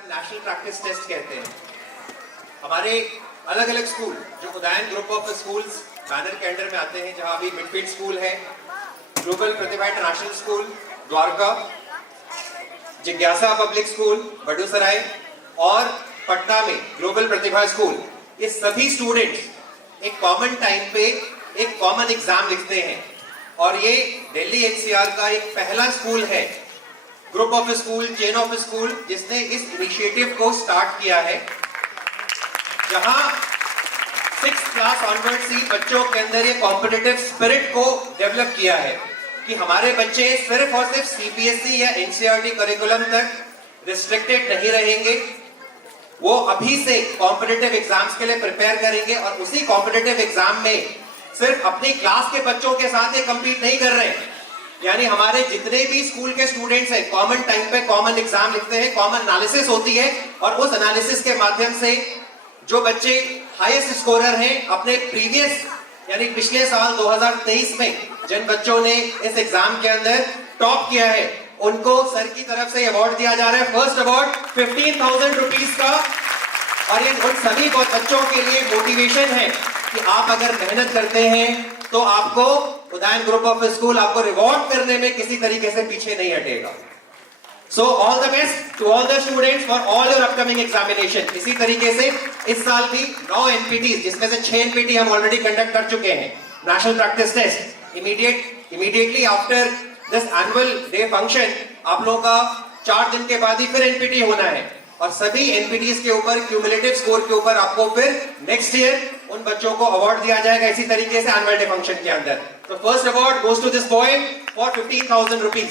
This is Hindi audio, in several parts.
हम नेशनल प्रैक्टिस टेस्ट कहते हैं। हमारे अलग अलग स्कूल जो Udayan group of schools banner के अंडर में आते हैं, जहां अभी मिडफील्ड स्कूल है, ग्लोबल प्रतिभा इंटरनेशनल स्कूल द्वारका, जिज्ञासा पब्लिक स्कूल बड़ूसराय और पटना में ग्लोबल प्रतिभा स्कूल, ये सभी स्टूडेंट्स एक कॉमन टाइम पे एक कॉमन एग्जाम लिखते हैं। और ये दिल्ली एनसीआर का एक पहला स्कूल है, group of school, chain of school, जिसने इस इनिशिएटिव को स्टार्ट किया है, जहां 6th क्लास ऑनवर्ड से बच्चों के अंदर ये कॉम्पिटिटिव स्पिरिट को डेवलप किया है कि हमारे बच्चे सिर्फ और सिर्फ सीबीएसई या एनसीईआरटी करिकुलम तक रिस्ट्रिक्टेड नहीं रहेंगे, वो अभी से कॉम्पिटिटिव एग्जाम्स के लिए प्रिपेयर करेंगे और उसी कॉम्पिटिटिव एग्जाम में सिर्फ अपनी क्लास के बच्चों के साथ ये कंपीट नहीं कर रहे हैं, यानी हमारे जितने भी स्कूल के स्टूडेंट्स हैं कॉमन टाइम पे कॉमन एग्जाम लिखते हैं, कॉमन एनालिसिस होती है और उस एनालिसिस के माध्यम से जो बच्चे हाईएस्ट स्कोरर हैं अपने प्रीवियस यानी पिछले साल 2023 में जिन बच्चों ने इस एग्जाम के अंदर टॉप किया है, उनको सर की तरफ से अवार्ड दिया जा रहा है। फर्स्ट अवार्ड 15,000 रुपीज का, और ये उन सभी बच्चों के लिए मोटिवेशन है कि आप अगर मेहनत करते हैं तो आपको उदयन ग्रुप ऑफ स्कूल आपको रिवॉर्ड करने में किसी तरीके से पीछे नहीं हटेगा। So all the best to all the students for all your upcoming examination. इसी तरीके से इस साल भी 9 एनपीटी, जिसमें से 6 एनपीटी हम ऑलरेडी कंडक्ट कर चुके हैं, national practice test. Immediately after this annual day function आप लोगों का 4 दिन के बाद ही फिर एनपीटी होना है और सभी एनपीटीज के ऊपर क्यूमुलेटिव स्कोर के ऊपर आपको फिर नेक्स्ट ईयर उन बच्चों को अवार्ड दिया जाएगा इसी तरीके से एनुअल डे फंक्शन के अंदर। तो first award goes to this boy for 15,000 rupees.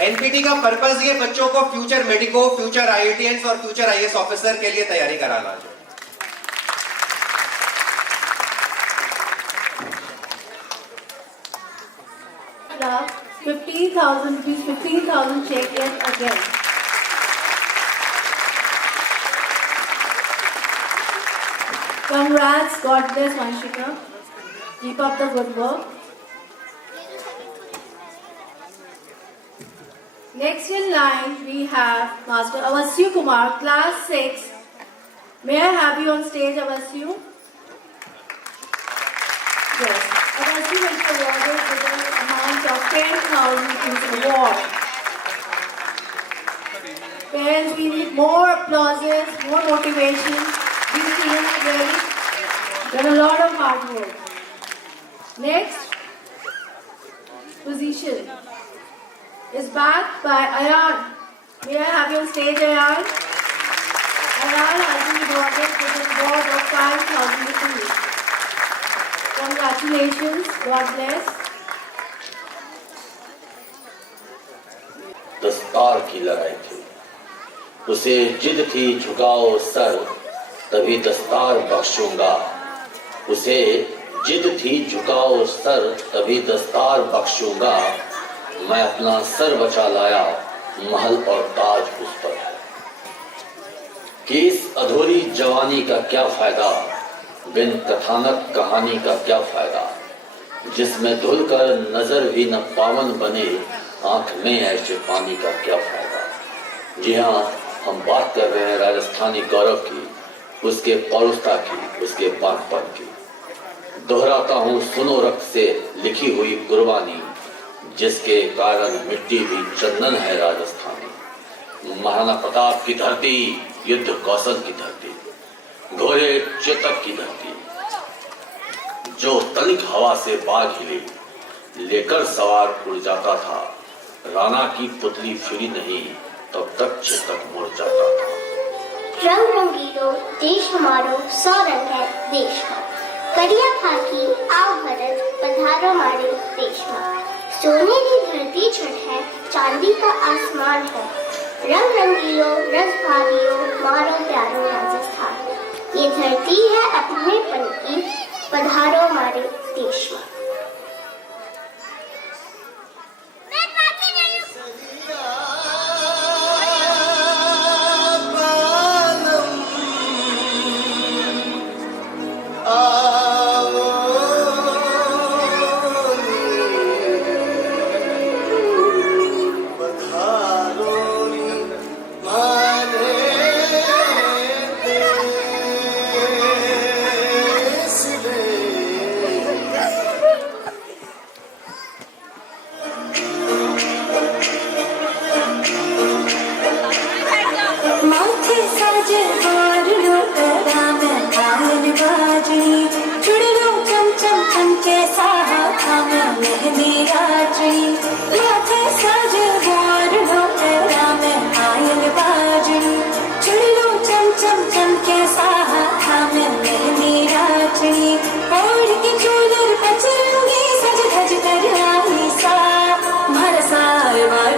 NPT का पर्पस ये बच्चों को फ्यूचर मेडिको, फ्यूचर आईआईटीएंस और फ्यूचर आईएएस ऑफिसर के लिए तैयारी कराना है। $15,000 check yet again. Congrats, God bless Vanshika. Keep up the good work. Next in line we have Master Avasyu Kumar, Class 6. May I have you on stage, Avasyu? Yes. Avasyu will be awarded with an amount of 10,000 award. Parents, we need more applauses, more motivation. These children have really done a lot of hard work. Next position is backed by Ayan. May I have you on stage, Ayan? Ayan has been awarded with an award of 5,000 rupees. Congratulations, God bless. दस्तार की लड़ाई थी, उसे जिद थी झुकाओ सर तभी दस्तार बख्शूंगा, उसे जिद थी झुकाओ सर तभी दस्तार बख्शूंगा, मैं अपना सर बचा लाया महल और ताज उस पर है। कि इस अधूरी जवानी का क्या फायदा, बिन कथानक कहानी का क्या फायदा, जिसमें धुलकर नजर भी न पावन बने, आंख में ऐसे पानी का क्या फायदा। जी हाँ, हम बात कर रहे हैं राजस्थानी गौरव की, उसके पौरुषता की, उसके बागपन की। दोहराता हूँ, सुनो रक्त से लिखी हुई कुर्बानी, जिसके कारण मिट्टी भी चंदन है राजस्थानी। महाराणा प्रताप की धरती, युद्ध कौशल की धरती, घोड़े चेतक की धरती, जो तनिक हवा से बाग हिले लेकर सवार उड़ जाता था, राणा की पुतली फिरी नहीं तब तक चेतक मुड़ जाता था। रंग रंगीलो देश हमारो, सौ रंग है देश का, करिया खाकी आओ भरत पधारो मारे देश में। सोने की धरती छठ है, चांदी का आसमान है, रंग रंगीलो रस भागियो मारो प्यारो राजस्थान। ये धरती है अपनेपन की, पधारो मारे देश में।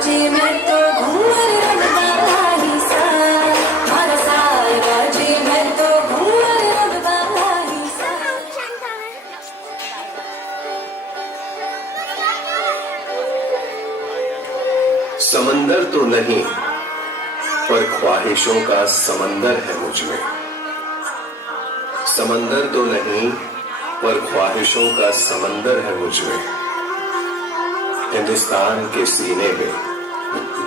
गाजी में तो घूमर रंगवाही सा मारा साल गाजी में तो घूमर रंगवाही सा। समंदर तो नहीं पर ख्वाहिशों का समंदर है मुझ में। समंदर तो नहीं पर ख्वाहिशों का समंदर है मुझ में। हिंदुस्तान के सीने में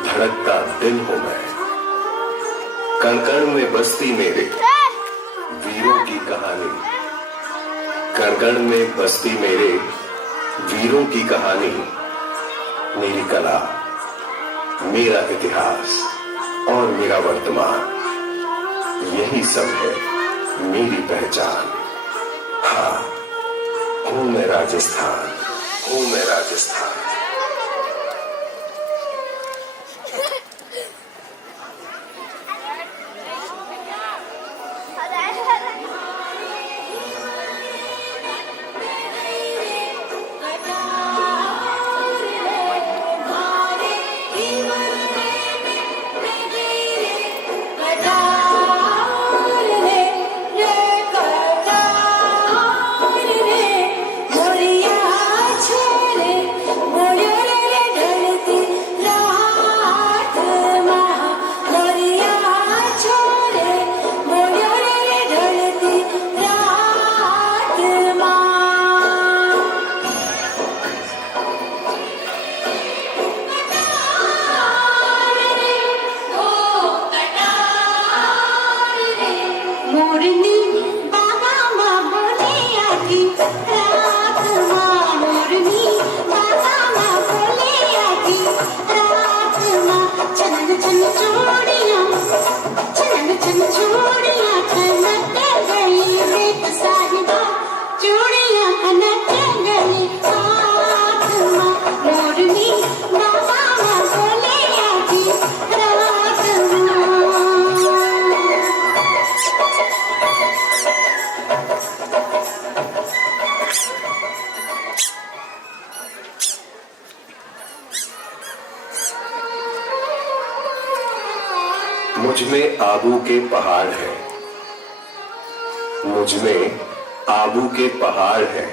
धड़कता दिल हूं मैं। कण कण में बसती मेरे वीरों की कहानी। कण कण में बसती मेरे वीरों की कहानी। मेरी कला, मेरा इतिहास और मेरा वर्तमान, यही सब है मेरी पहचान। हाँ, हूं मैं राजस्थान, हूं मैं राजस्थान। मुझ में आबू के पहाड़ है, मुझ में आबू के पहाड़ है।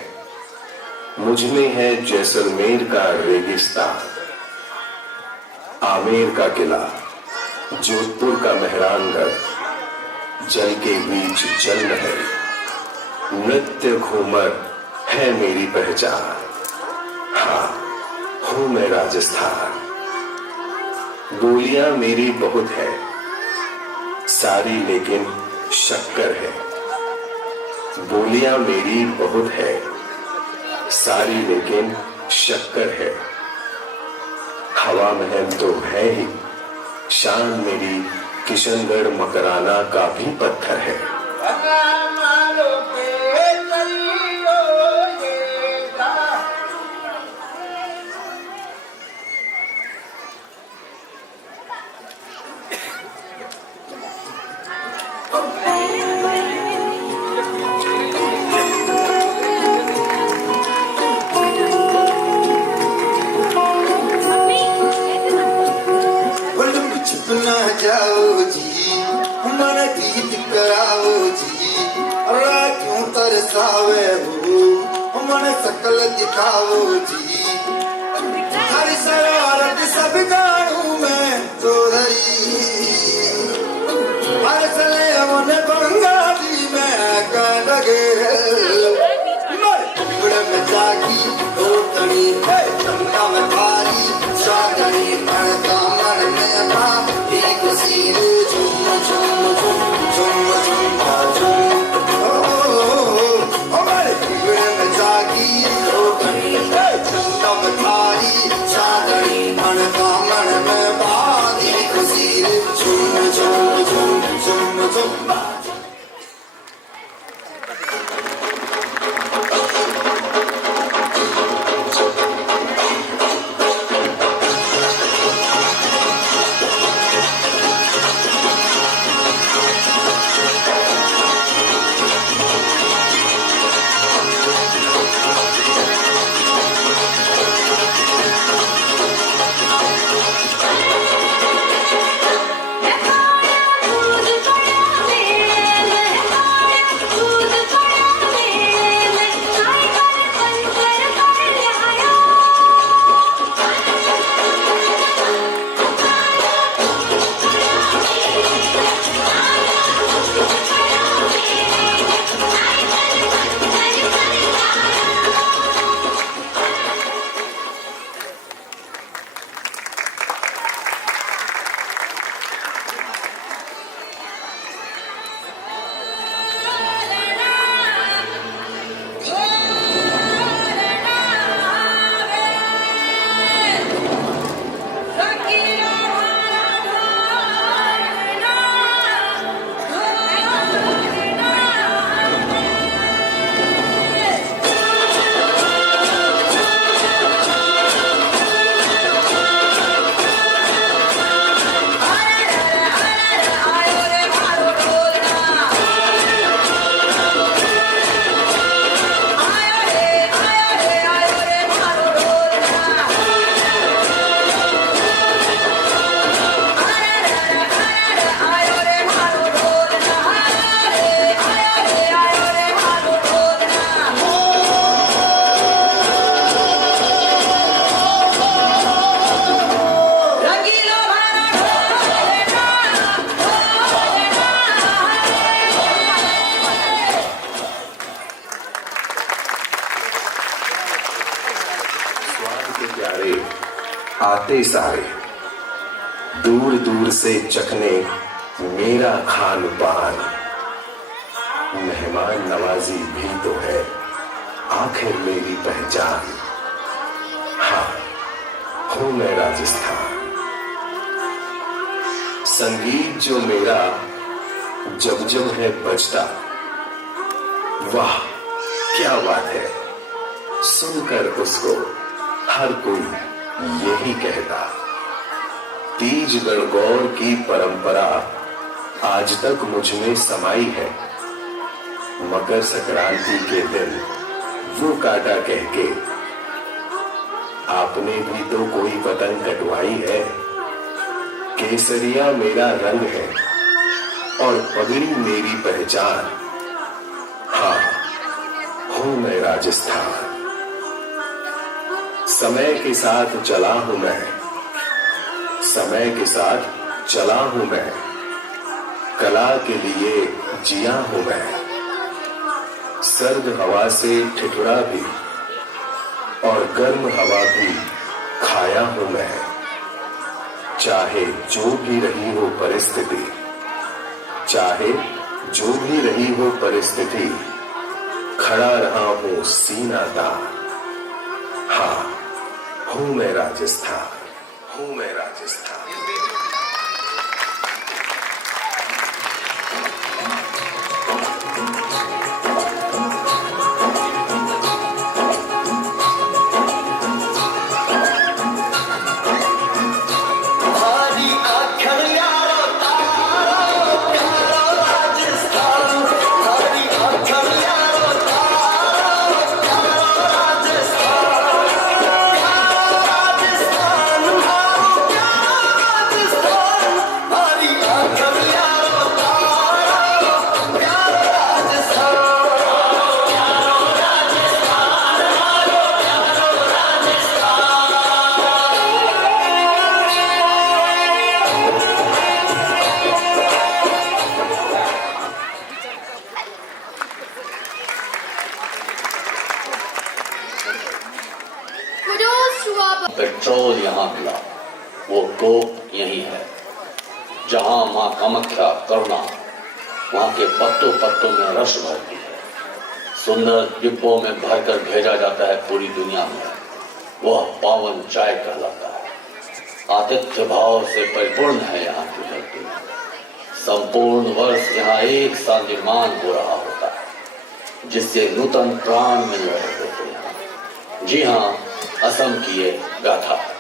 मुझ में है जैसलमेर का रेगिस्तान, आमेर का किला, जोधपुर का मेहरानगढ़, जल के बीच जल महल। नृत्य घूमर है मेरी पहचान। हाँ, हूं मैं राजस्थान। बोलियां मेरी बहुत है, सारी लेकिन शक्कर है। बोलियां मेरी बहुत है, सारी लेकिन शक्कर है। हवा महल तो है ही, शान मेरी किशनगढ़ मकराना का भी पत्थर है। जाओ जी, मन गीत कराओ जी, अल्लाह क्यों तरसावे हो, मन सकल दिखाओ जी। हर शरारत सब जानू मैं तो धरी, हर सले मन बंगाली में कह लगे मर में जागी दो तनी चंदा में भारी चादरी मरता मन में था एक सीर झुम झुम झुम झुम झुम झुम। हमारे बिगड़ में जागी दो तनी चंदा में भारी चादरी मरता मन में भारी एक सीर झुम झुम झुम झुम झुम। आते सारे दूर दूर से चखने मेरा खान पान। मेहमान नवाजी भी तो है आखिर मेरी पहचान। हाँ, हूं मैं राजस्थान। संगीत जो मेरा जब जब है बजता, वाह क्या बात है, सुनकर उसको हर कोई यही कहता। तीज गणगौर की परंपरा आज तक मुझ में समाई है। मकर संक्रांति के दिन वो काटा कह के आपने भी तो कोई पतंग कटवाई है। केसरिया मेरा रंग है और पगड़ी मेरी पहचान। हाँ, हूं मैं राजस्थान। समय के साथ चला हूं मैं, समय के साथ चला हूं मैं, कला के लिए जिया हूं मैं। सर्द हवा से ठिठुरा भी और गर्म हवा भी खाया हूं मैं। चाहे जो भी रही हो परिस्थिति, चाहे जो भी रही हो परिस्थिति, खड़ा रहा हूं सीना तान। हाँ, हूं मैं राजस्थान, हूं मैं राजस्थान। हरी आँखन यारो तारो प्यारो राजस्थान। हरी आँखन यारो तारो प्यारो राजस्थान। प्यारो राजस्थान मारो प्यारो राजस्थान। हरी आँखन यारो तारो प्यारो Rajasthan. Kudos to our petrol यहाँ मिला, वो गोप यही है। जहाँ माँ कामाख्या करुणा, वहाँ के पत्तों पत्तों में रस भरती है। सुंदर डिब्बों में भरकर भेजा जाता है पूरी दुनिया में। वह पावन चाय कहलाता है। आतिथ्य भाव से परिपूर्ण है यहाँ की धरती। संपूर्ण वर्ष यहाँ एक सा निर्माण हो रहा होता है, जिससे नूतन प्राण मिल रहे होते हैं। जी हाँ, असम की ये गाथा है।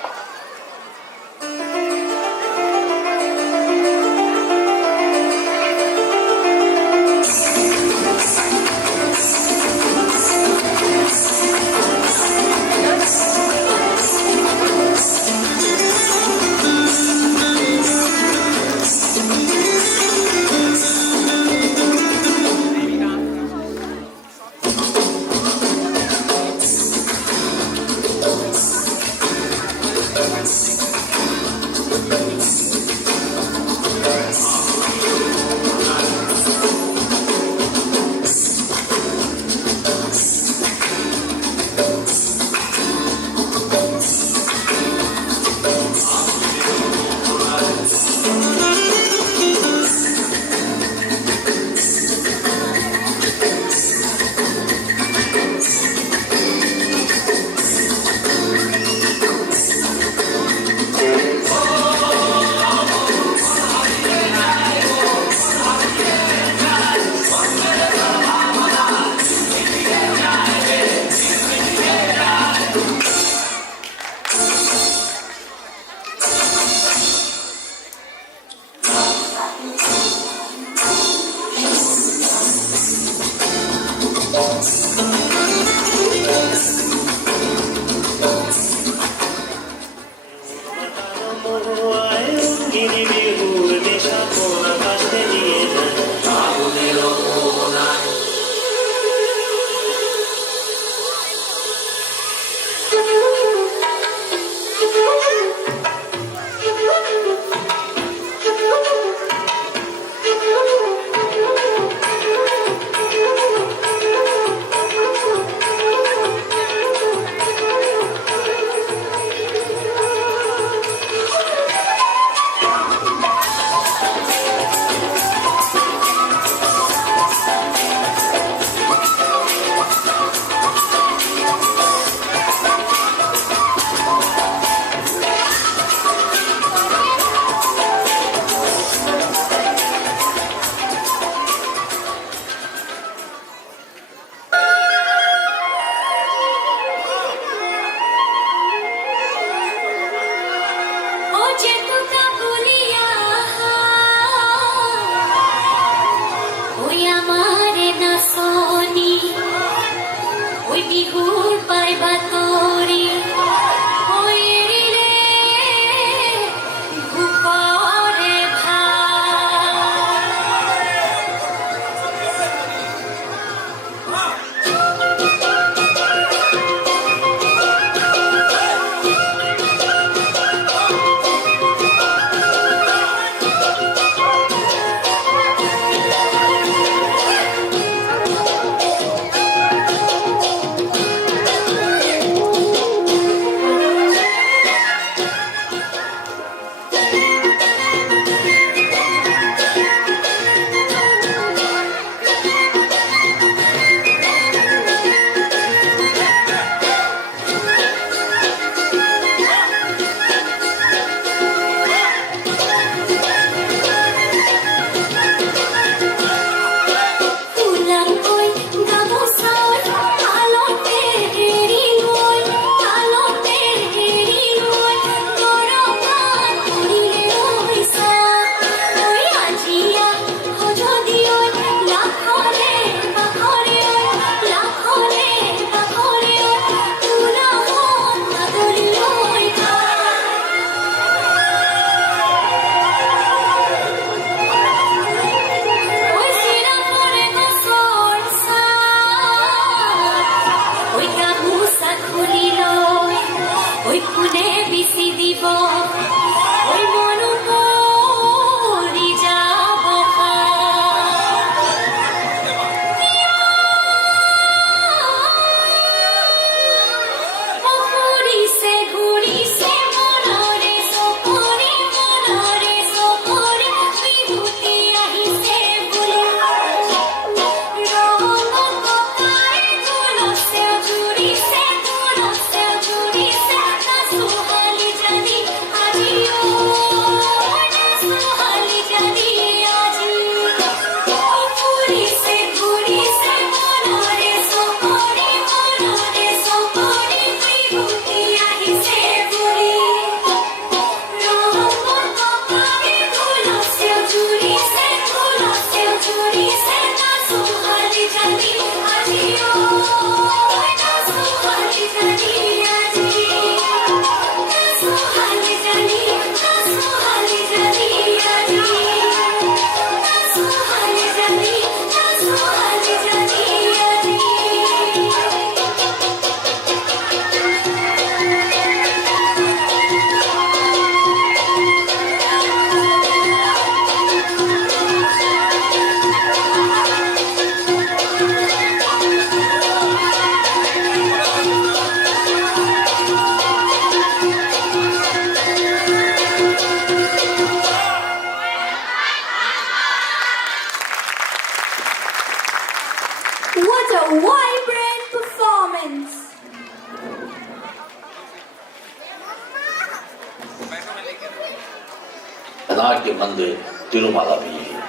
नाट्य मंदिर तिरुमाला भी है।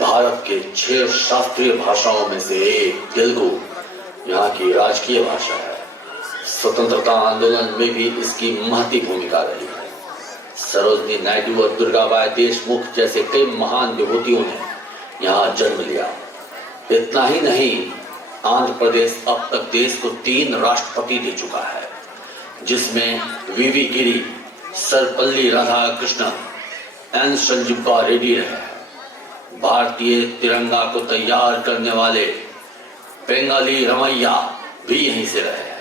भारत के 6 शास्त्रीय भाषाओं में से एक तेलुगु यहाँ की राजकीय भाषा है। स्वतंत्रता आंदोलन में भी इसकी महती भूमिका रही है। सरोजनी नायडू और दुर्गाबाई देशमुख जैसे कई महान विभूतियों ने यहाँ जन्म लिया। इतना ही नहीं, आंध्र प्रदेश अब तक देश को 3 राष्ट्रपति दे चुका है, जिसमें वीवी गिरी, सर्वपल्ली राधाकृष्णन, एन संजीवा रेड्डी रहे। भारतीय तिरंगा को तैयार करने वाले पेंगाली रमैया भी यहीं से रहे।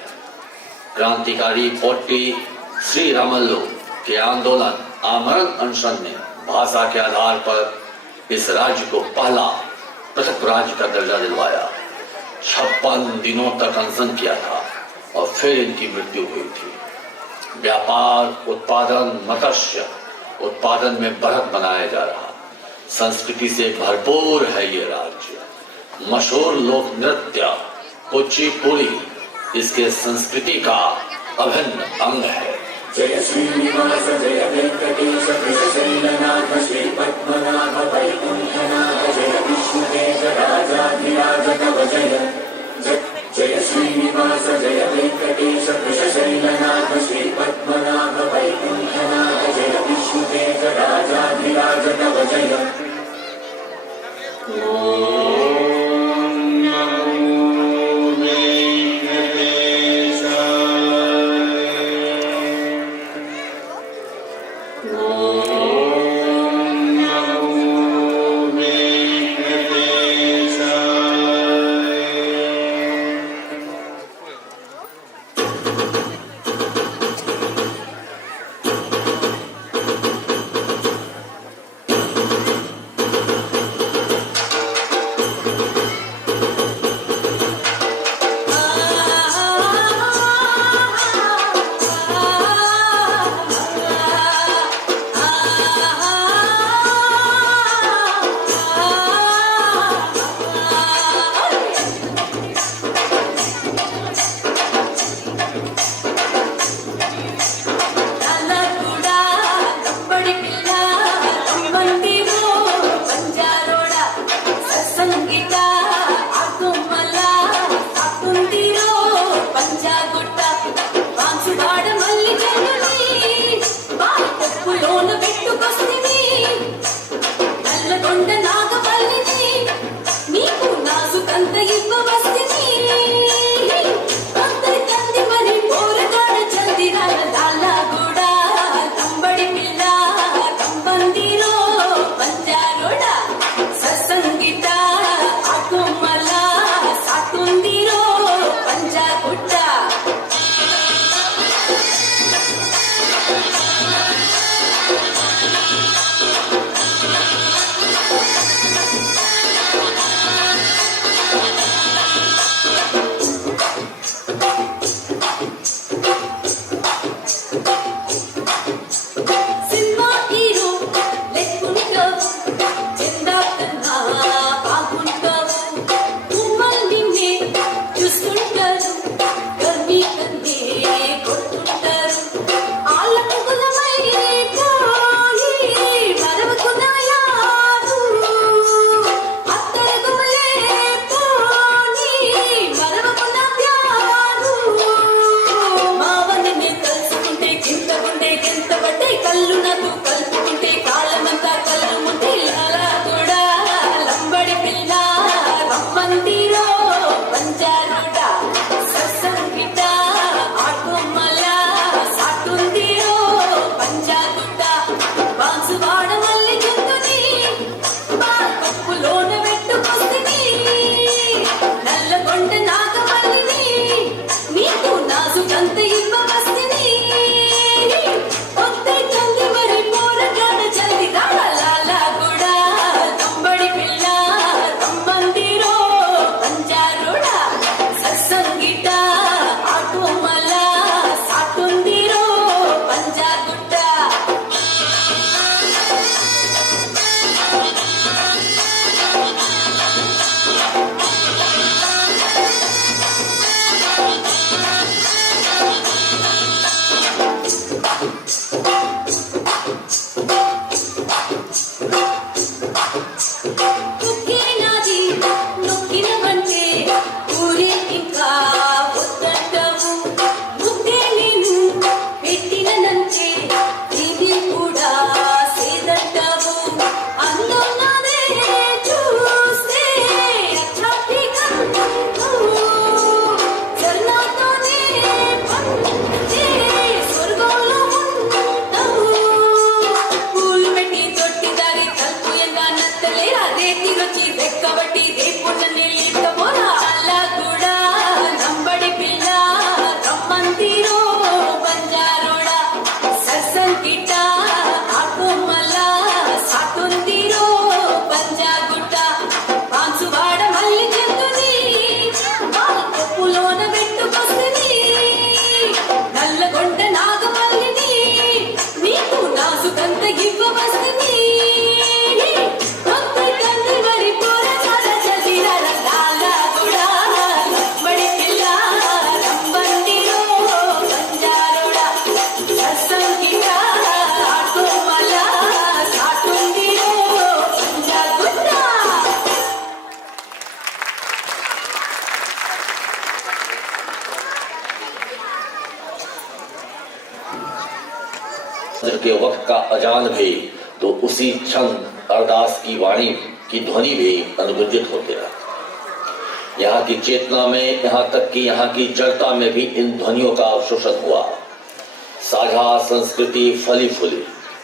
क्रांतिकारी पोट्टी श्री रामल्लो के आंदोलन आमरण अनशन ने भाषा के आधार पर इस राज्य को पहला पृथक राज्य का दर्जा दिलवाया। 56 दिनों तक अनशन किया था और फिर इनकी मृत्यु हुई थी। व्यापार, उत्पादन, मत्स्य उत्पादन में बढ़त बनाया जा रहा। संस्कृति से भरपूर है ये राज्य। मशहूर लोक नृत्य कुचिपुड़ी इसके संस्कृति का अभिन्न अंग है। जय श्रीनिवास जय वेंकटेश वृषशैलनाथ श्री पद्मनाभ वैकुंठनाथ जय विष्णुदेव राजाधिराज तव जय। जय श्रीनिवास जय वेंकटेश वृषशैलनाथ श्री पद्मनाभ वैकुंठनाथ जय विष्णुदेव राजाधिराज तव जय। నాజుకంత ఇవ్వ వస్తిని ఒత్తే చంది మరి मौत का अजान भी, तो उसी क्षण अरदास की वाणी की ध्वनि भी अनुबंधित होते रहती। यहाँ की चेतना में, यहाँ तक कि यहाँ की जड़ता में भी इन ध्वनियों का अवशोषण हुआ। साझा संस्कृति फली फूली,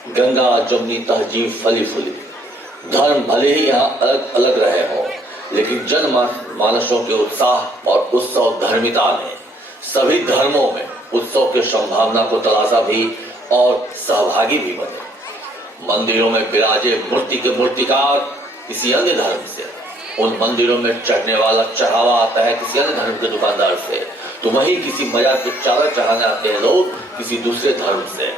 गंगा जमुनी तहजीब फली फूली। धर्म भले ही यहाँ अलग अलग रहे हों, लेकिन जन मानसों के उत्साह और उत्सव धर्मिता ने सभी धर्मों में उत्सव के संभावना को तलाशा भी और सहभागी भी बने। मंदिरों में विराजे मूर्ति के मूर्तिकार किसी अन्य धर्म से, उन मंदिरों में चढ़ने वाला चढ़ावा आता है किसी अन्य धर्म के दुकानदार से, तो वहीं किसी मजा के चादर चढ़ाने आते हैं लोग किसी दूसरे धर्म से।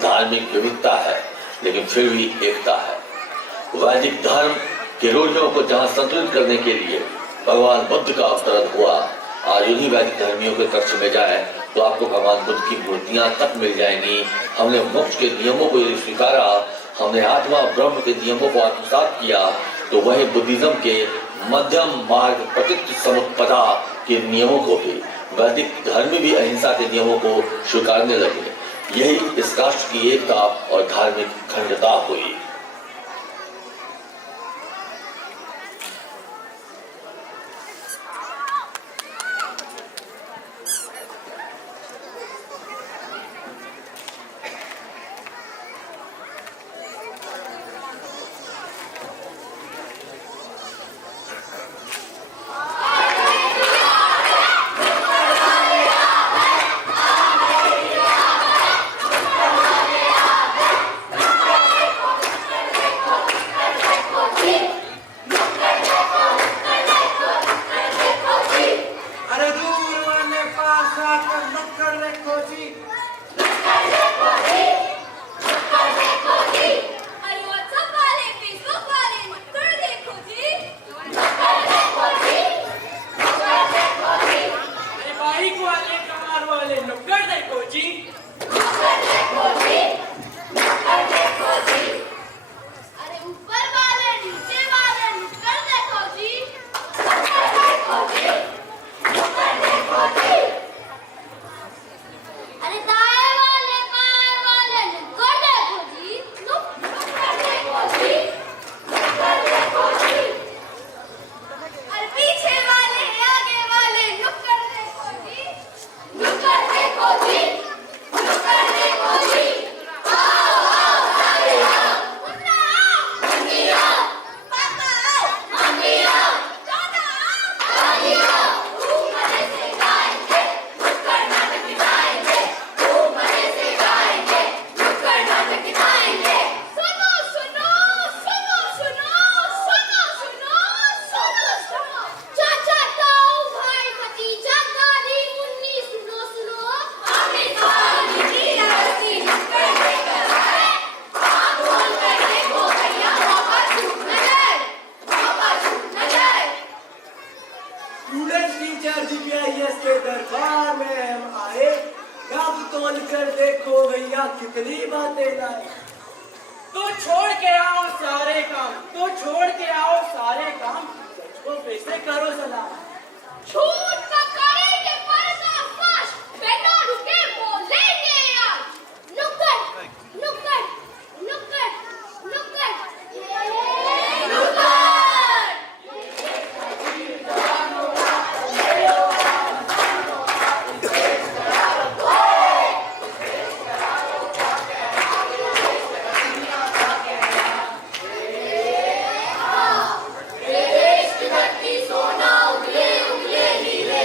धार्मिक विविधता है, लेकिन फिर भी एकता है। वैदिक धर्म के रूढ़ियों को जहां संतुलित करने के लिए भगवान बुद्ध का अवतरण हुआ, आज उन्हीं वैदिक धर्मियों के कक्ष में जाए तो आपको भगवान बुद्ध की मूर्तियां तक मिल जाएंगी। हमने मोक्ष के नियमों को यदि स्वीकारा, हमने आत्मा ब्रह्म के नियमों को आत्मसात किया, तो वही बुद्धिज्म के मध्यम मार्ग प्रतिष्ठित समुत्पदा के नियमों को भी, वैदिक धर्म भी अहिंसा के नियमों को स्वीकारने लगे। यही इस राष्ट्र की एकता और धार्मिक अखंडता हुई। नीले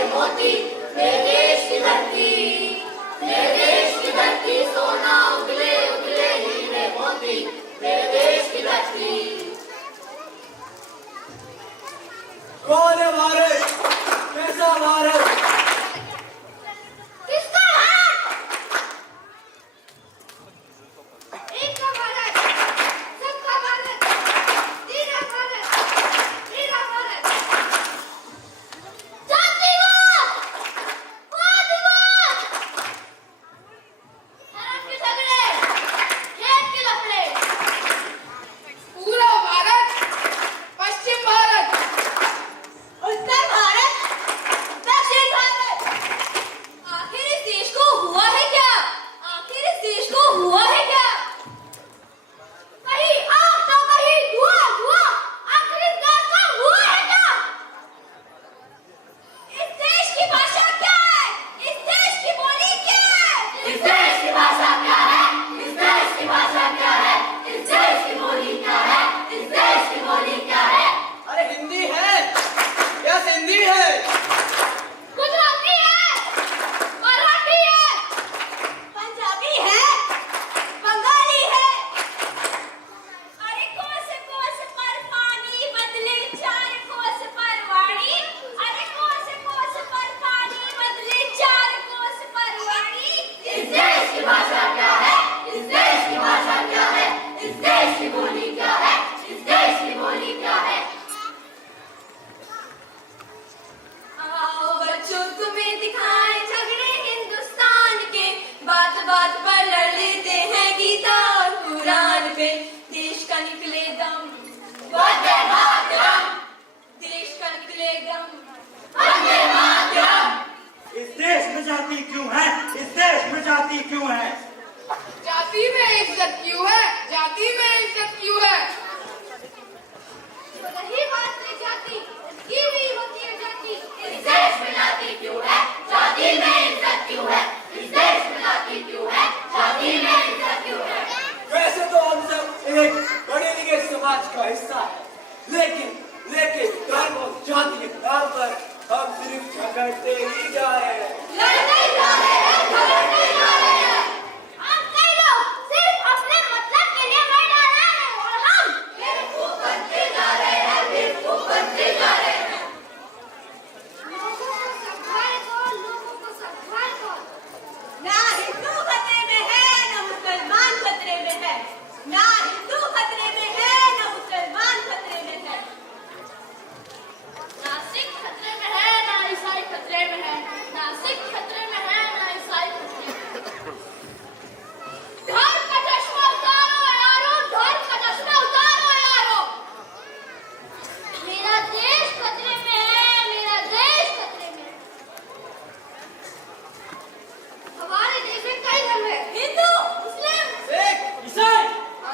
लेकिन धर्म और जाति के नाम पर हम सिर्फ झगड़ते ही जा रहे हैं। लड़ते जा रहे हैं, झगड़ते जा रहे हैं। हम कई लोग सिर्फ अपने मतलब के लिए वोट डाल रहे हैं और हम बेवकूफ बनते जा रहे हैं, बेवकूफ बनते जा रहे हैं। लोगों को संभाल को ना हिंदू खतरे में है, ना मुसलमान खतरे में है। ना हिंदू खतरे में है, ना मुसलमान खतरे में है। ना सिख खतरे में है, ना ईसाई खतरे में है। ना सिख खतरे में है, ना ईसाई खतरे में है। धर्म का चश्मा उतारो यारो, धर्म का चश्मा उतारो यारो। मेरा देश खतरे में है, मेरा देश खतरे में है। हमारे देश में कई धर्म है, हिंदू, मुस्लिम, सिख, ईसाई,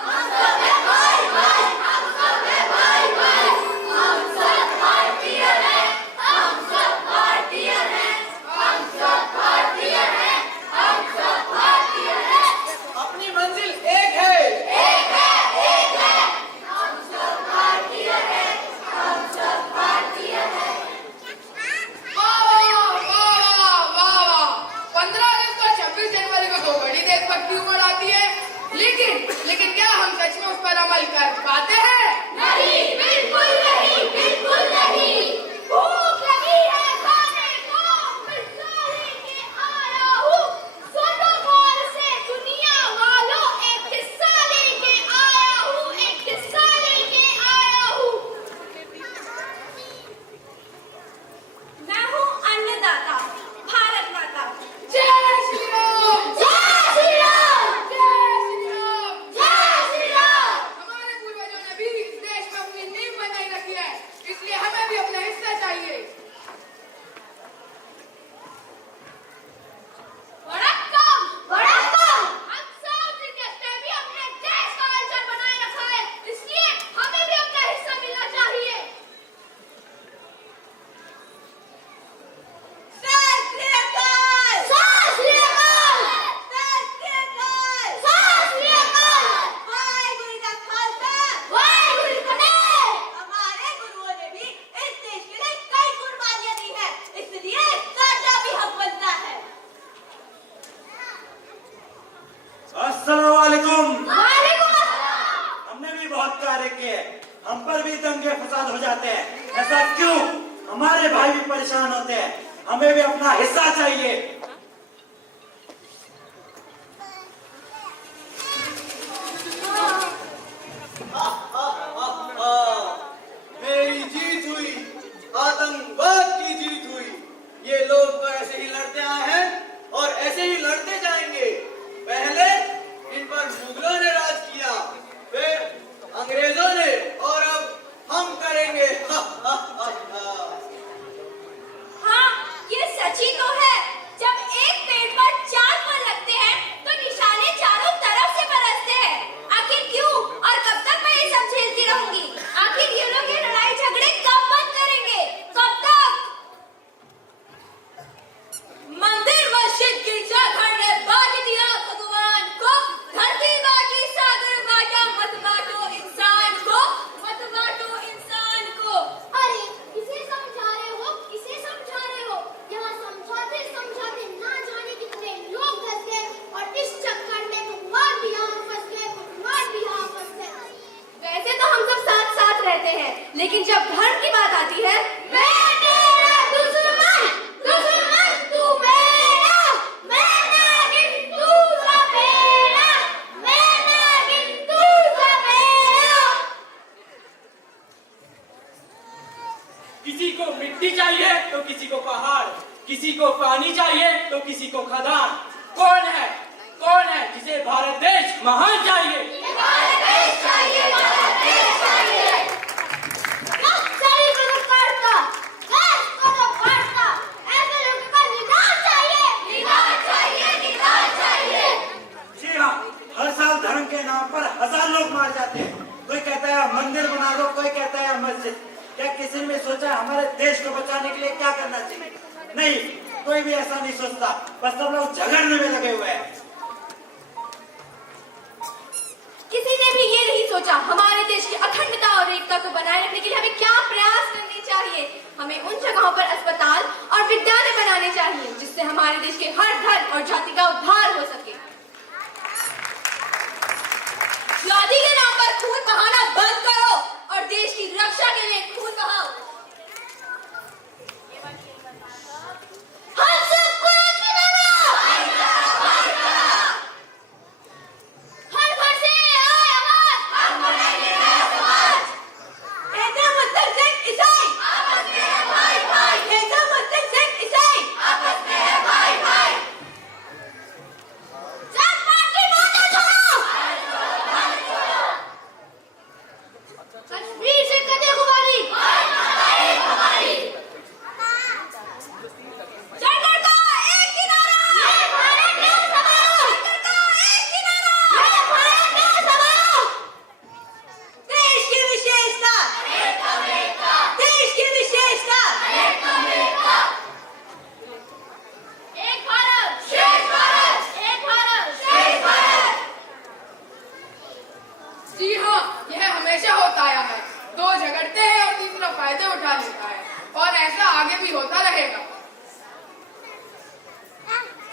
हम सब है भाई भाई, हम सब है भाई भाई। हम सब भारतीय हैं, हम सब भारतीय हैं, हम सब भारतीय हैं, हम सब भारतीय हैं। अपनी मंजिल एक है, एक है, एक है। हम सब भारतीय हैं, हम सब भारतीय हैं। वाह वाह वाह वाह। 15 अगस्त और 26 जनवरी को तो बड़ी देशभक्ति उमड़ आती है, लेकिन क्या हम सच में उस पर अमल कर पाते हैं? नहीं, बिल्कुल नहीं, बिल्कुल नहीं। भूख लगी है खाने को, पिज़्ज़ा लेके आया हूँ। सुनो गौर से दुनिया वालों, एक हिस्सा लेके आया हूँ, एक हिस्सा लेके आया हूँ। मैं हूँ अन्नदाता, भारत माता। जय श्री राम, जय श्री राम, जय श्री राम। जय श्री राम। हमारे पूर्वजों ने भी इस देश में अपनी नींव बनाई रखी है, इसलिए हमें भी अपना हिस्सा चाहिए। बड़ा काम, बड़ा काम। हम साउथ इंडियंस ने भी अपने देश का कल्चर बनाए रखा है, इसलिए हमें भी अपना हिस्सा मिलना चाहिए। सत श्री अकाल, सत श्री अकाल, सत श्री अकाल। सत श्री अकाल। वाहेगुरु का खालसा, वाहेगुरु जी की फतेह। हमारे गुरुओं ने भी इस देश के लिए कई कुर्बानियां दी है, इसलिए साਡਾ भी हक बनता है। अस्सलाम वालेकुम। वालेकुम अस्सलाम। हमने भी बहुत कार्य किए, हम पर भी दंगे फसाद हो जाते हैं। ऐसा क्यों? हमारे भाई भी परेशान होते हैं, हमें भी अपना हिस्सा चाहिए। मेरी जीत हुई, आतंकवाद की जीत हुई। ये लोग तो ऐसे ही लड़ते आए हैं और ऐसे ही लड़ते जाएंगे। पहले इन पर मुगलों ने राज किया, फिर अंग्रेजों ने, और अब हम करेंगे। हाँ, ये सच ही तो है। जब एक पेड़ पर 4 फल लगते हैं, तो निशाने चारों तरफ से बरसते हैं। आखिर क्यों और कब तक मैं ये सब झेलती रहूंगी? आखिर ये लोग ये लड़ाई झगड़े कब बंद करेंगे? कब तक? मंदिर, मस्जिद, गिरजाघर ने बांट दिया भगवान को। धरती बांटी, सागर बांटा, मत बांटो इंसान को, मत बांटो इंसान को। अरे किसे समझा रहे हो, किसे समझा रहे हो? यहाँ समझाते समझाते ना जाने कितने लोग फंस गए और इस चक्कर में भगवान भी यहाँ फंस गए, भगवान भी यहाँ फंस गए। वैसे तो हम सब साथ साथ रहते हैं, लेकिन जब धर्म की बात आती है, मैं तेरा दुश्मन, दुश्मन तू मेरा। मैं ना हिंदू सा मेरा, मैं ना हिंदू सा मेरा। किसी को मिट्टी चाहिए तो किसी को पहाड़, किसी को पानी चाहिए तो किसी को खदान। कौन है जिसे भारत देश महान चाहिए? भारत देश चाहिए, भारत देश चाहिए। सही को तो काटता, देश को तो काटता। ऐसे लोगों का निदान चाहिए, निदान चाहिए, निदान चाहिए। जी हाँ, हर साल धर्म के नाम पर 1000 लोग मार जाते हैं। कोई कहता है मंदिर बना दो, कोई कहता है मस्जिद। क्या किसी ने सोचा हमारे देश को बचाने के लिए क्या करना चाहिए? नहीं, कोई भी ऐसा नहीं सोचता। बस सब लोग झगड़ने में लगे हुए हैं। किसी ने भी ये नहीं सोचा हमारे देश की अखंडता और एकता विविधता को बनाए रखने के लिए हमें क्या प्रयास करने चाहिए? हमें उन जगहों पर अस्पताल और विद्यालय बनाने चाहिए जिससे हमारे देश के हर धर्म और जाति का उद्धार हो सके। जाति के नाम पर खून बहाना बंद करो और देश की रक्षा के लिए खून बहाओ। हम सबको एक ही नारा, हर घर से आए आवाज, हम बनेंगे नया समाज। ऐसा मतलब सिख ईसाई आपस में है भाई भाई, ऐसा मतलब सिख ईसाई आपस में है भाई भाई। जात पात की बातें छोड़ो, कश्मीर से कन्याकुमारी हमारी। जंगल का एक किनारा, ये भारत का समारोह। जंगल का एक किनारा, ये भारत का समारोह। देश की विशेषता, देश की विशेषता, एक भारत, श्रेष्ठ भारत, एक भारत, श्रेष्ठ भारत। जी हाँ, यह हमेशा होता आया है। दो झगड़ते हैं और तीसरा फायदे उठा लेता है, और ऐसा आगे भी होता रहेगा।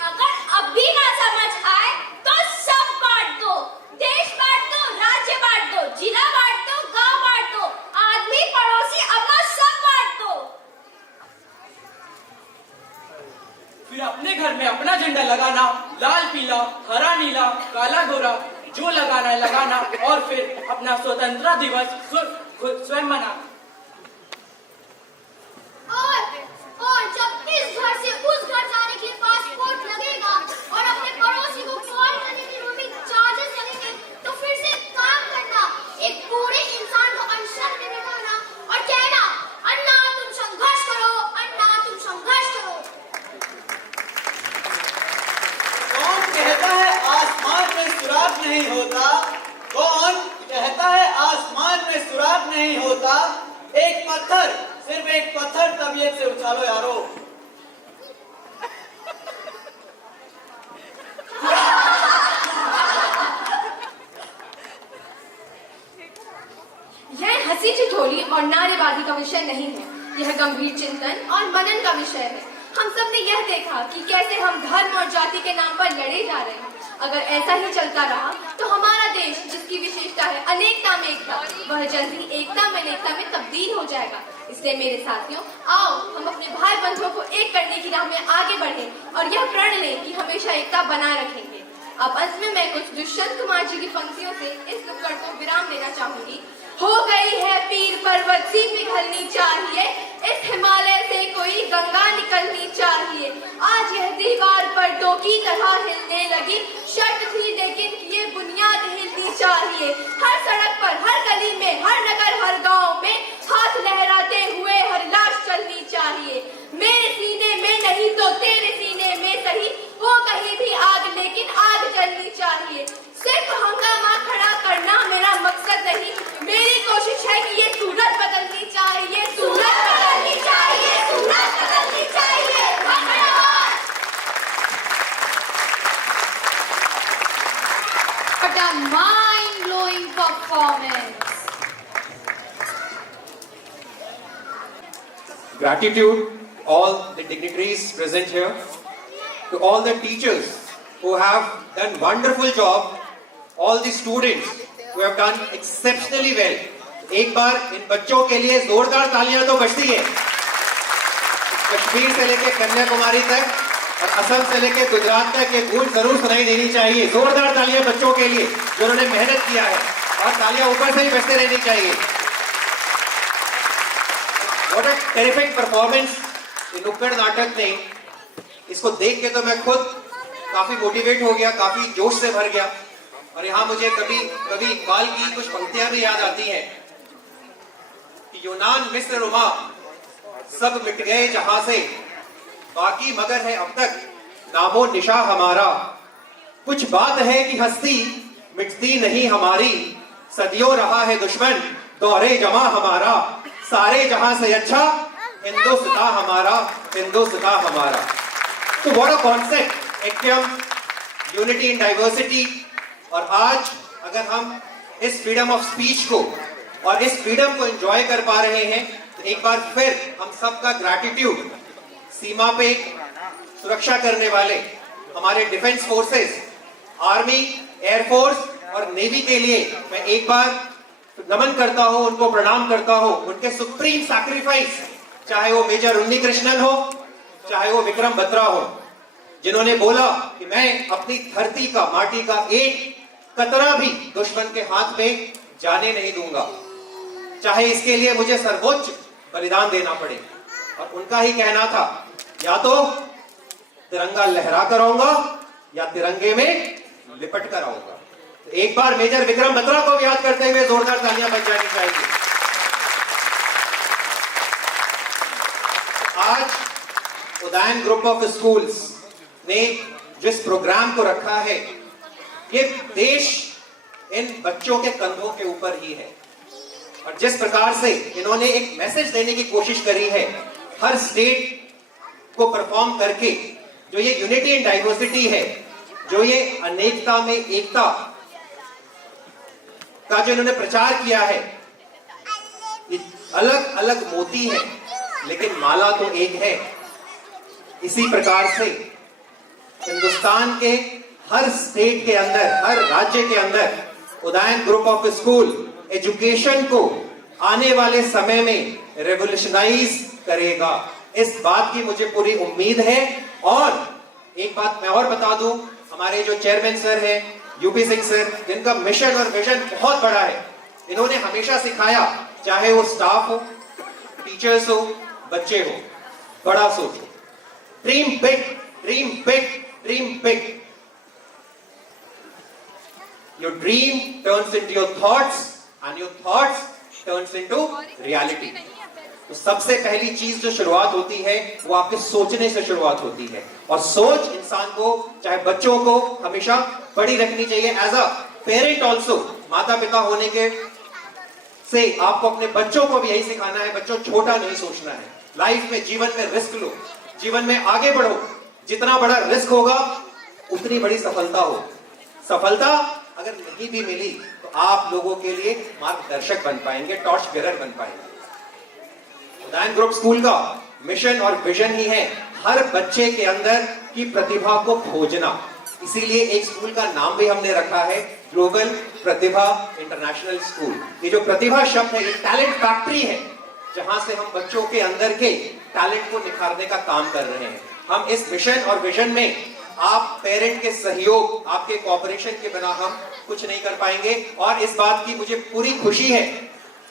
अगर अब भी ना समझ आए तो सब बांट दो, देश बांट दो, राज्य बांट दो, जिला बांट दो, गांव बांट दो, आदमी पड़ोसी अपना सब बांट दो। फिर अपने घर में अपना झंडा लगाना, लाल पीला हरा नीला काला गोरा जो लगाना है लगाना, और फिर अपना स्वतंत्रता दिवस स्वयं मनाना। और जब इस घर से उस घर जाने के लिए पासपोर्ट लगेगा और अपने पड़ोसी को कॉल करने के रोमिंग चार्जेस लगेंगे, तो फिर से एक काम करना, एक पूरे इंसान को अनशन में बिठाना और कहना, अन्ना तुम संघर्ष करो, अन्ना तुम संघर्ष करो। कौन कहता है आसमान में सुराग नहीं होता? कौन कहता है आसमान में सुराग नहीं होता? एक पत्थर, सिर्फ एक पत्थर तबीयत से उछालो यारो। यह हंसी ठिठोली और नारेबाजी का विषय नहीं है, यह गंभीर चिंतन और मनन का विषय है। हम सब ने यह देखा कि कैसे हम धर्म और जाति के नाम पर लड़े जा रहे हैं। अगर ऐसा ही चलता रहा तो हमारा देश, जिसकी विशेषता है अनेकता में एकता, वह जल्द ही एकता में अनेकता में तब्दील हो जाएगा। इसलिए मेरे साथियों, आओ हम अपने भाई बंधुओं को एक करने की राह में आगे बढ़ें और यह प्रण लें कि हमेशा एकता बनाए रखेंगे। अब अंत में मैं कुछ दुष्यंत कुमार जी की पंक्तियों से इस नुक्कड़ को विराम देना चाहूंगी। हो गई है पीर पर्वत सी पिघलनी चाहिए, इस हिमालय से कोई गंगा निकलनी चाहिए। आज यह दीवार पर दो की तरह हिलने लगी, शर्त थी लेकिन ये बुनियाद हिलनी चाहिए। हर सड़क पर, हर गली में, हर नगर, हर गांव में हाथ लहराते हुए हर लाश चलनी चाहिए। मेरे सीने में नहीं तो तेरे सीने में सही, हो कहीं भी आग लेकिन आग जलनी चाहिए। सिर्फ हंगामा खड़ा करना मेरा मकसद नहीं, मेरी कोशिश है कि ये सूरत बदलनी चाहिए, सूरत बदलनी चाहिए, सूरत बदलनी चाहिए। What a mind-blowing performance! Gratitude all the dignitaries present here, to all the teachers who have done wonderful job, all the students who have done exceptionally well. एक बार इन बच्चों के लिए जोरदार तालियां तो बजती है। कश्मीर से लेकर कन्याकुमारी तक और असम से लेकर गुजरात तक ये गूंज जरूर सुनाई देनी चाहिए। जोरदार तालियां बच्चों के लिए जिन्होंने मेहनत किया है, और तालियां ऊपर से ही बजते रहनी चाहिए। What a terrific performance in नुक्कड़ नाटक ने। इसको देख के तो मैं खुद काफी मोटिवेट हो गया, काफी जोश से भर गया। और यहाँ मुझे कभी कभी इकबाल की कुछ पंक्तियां भी याद आती हैं कि यूनान, मिस्र, रोमा सब मिट गए जहां से, बाकी मगर है अब तक नामो निशा हमारा। कुछ बात है कि हस्ती मिटती नहीं हमारी, सदियों रहा है दुश्मन दौरे जमा हमारा। सारे जहां से अच्छा हिंदुस्तान हमारा, हिंदुस्तान हमारा। तो व्हाट अ कॉन्सेप्ट, एक्यम, यूनिटी इन डाइवर्सिटी। और आज अगर हम इस फ्रीडम ऑफ स्पीच को और इस फ्रीडम को एंजॉय कर पा रहे हैं, तो एक बार फिर हम सबका ग्रैटिट्यूड सीमा पे सुरक्षा करने वाले हमारे डिफेंस फोर्सेस, आर्मी, एयरफोर्स और नेवी के लिए मैं एक बार नमन करता हूं, उनको प्रणाम करता हूं। उनके सुप्रीम सैक्रिफाइस, चाहे वो मेजर उन्नी कृष्णन हो, चाहे वो विक्रम बत्रा हो, जिन्होंने बोला कि मैं अपनी धरती का, माटी का एक कतरा भी दुश्मन के हाथ में जाने नहीं दूंगा, चाहे इसके लिए मुझे सर्वोच्च बलिदान देना पड़े। और उनका ही कहना था, या तो तिरंगा लहरा कर आऊंगा या तिरंगे में लिपट कर आऊंगा। तो एक बार मेजर विक्रम बत्रा को भी याद करते हुए जोरदार तालियां बज जानी चाहिए। आज उदयन ग्रुप ऑफ स्कूल्स ने जिस प्रोग्राम को रखा है, ये देश इन बच्चों के कंधों के ऊपर ही है। और जिस प्रकार से इन्होंने एक मैसेज देने की कोशिश करी है, हर स्टेट को परफॉर्म करके, जो ये यूनिटी इन डाइवर्सिटी है, जो ये अनेकता में एकता का जो इन्होंने प्रचार किया है, ये अलग अलग मोती है लेकिन माला तो एक है। इसी प्रकार से हिंदुस्तान के हर स्टेट के अंदर, हर राज्य के अंदर Udayan group of school education को आने वाले समय में रेवोल्यूशनाइज करेगा, इस बात की मुझे पूरी उम्मीद है। और एक बात मैं और बता दूं, हमारे जो चेयरमैन सर हैं, यूपी सिंह सर, जिनका मिशन और विजन बहुत बड़ा है, इन्होंने हमेशा सिखाया, चाहे वो स्टाफ हो, टीचर्स हो, बच्चे हो, बड़ा सोचो, dream big, dream big, dream big. Your dream turns into your thoughts and your thoughts turns into reality. तो सबसे पहली चीज जो शुरुआत होती है वो आपके सोचने से शुरुआत होती है, और सोच इंसान को, चाहे बच्चों को, हमेशा बड़ी रखनी चाहिए। एज अ पेरेंट ऑल्सो, माता पिता होने के से आपको अपने बच्चों को भी यही सिखाना है, बच्चों छोटा नहीं सोचना है। लाइफ में, जीवन में रिस्क लो, जीवन में आगे बढ़ो। जितना बड़ा रिस्क होगा उतनी बड़ी सफलता हो। सफलता अगर नहीं भी मिली तो आप लोगों के लिए मार्गदर्शक बन पाएंगे, टॉर्च बेरर बन पाएंगे। उदयन ग्रुप स्कूल का मिशन और विजन ही है हर बच्चे के अंदर की प्रतिभा को खोजना। इसीलिए एक स्कूल का नाम भी हमने रखा है ग्लोबल प्रतिभा इंटरनेशनल स्कूल। ये जो प्रतिभा शब्द है, ये टैलेंट फैक्ट्री है, जहां से हम बच्चों के अंदर के टैलेंट को निखारने का काम कर रहे हैं। हम इस मिशन और विजन में आप पेरेंट के सहयोग, आपके कोऑपरेशन के बिना हम कुछ नहीं कर पाएंगे। और इस बात की मुझे पूरी खुशी है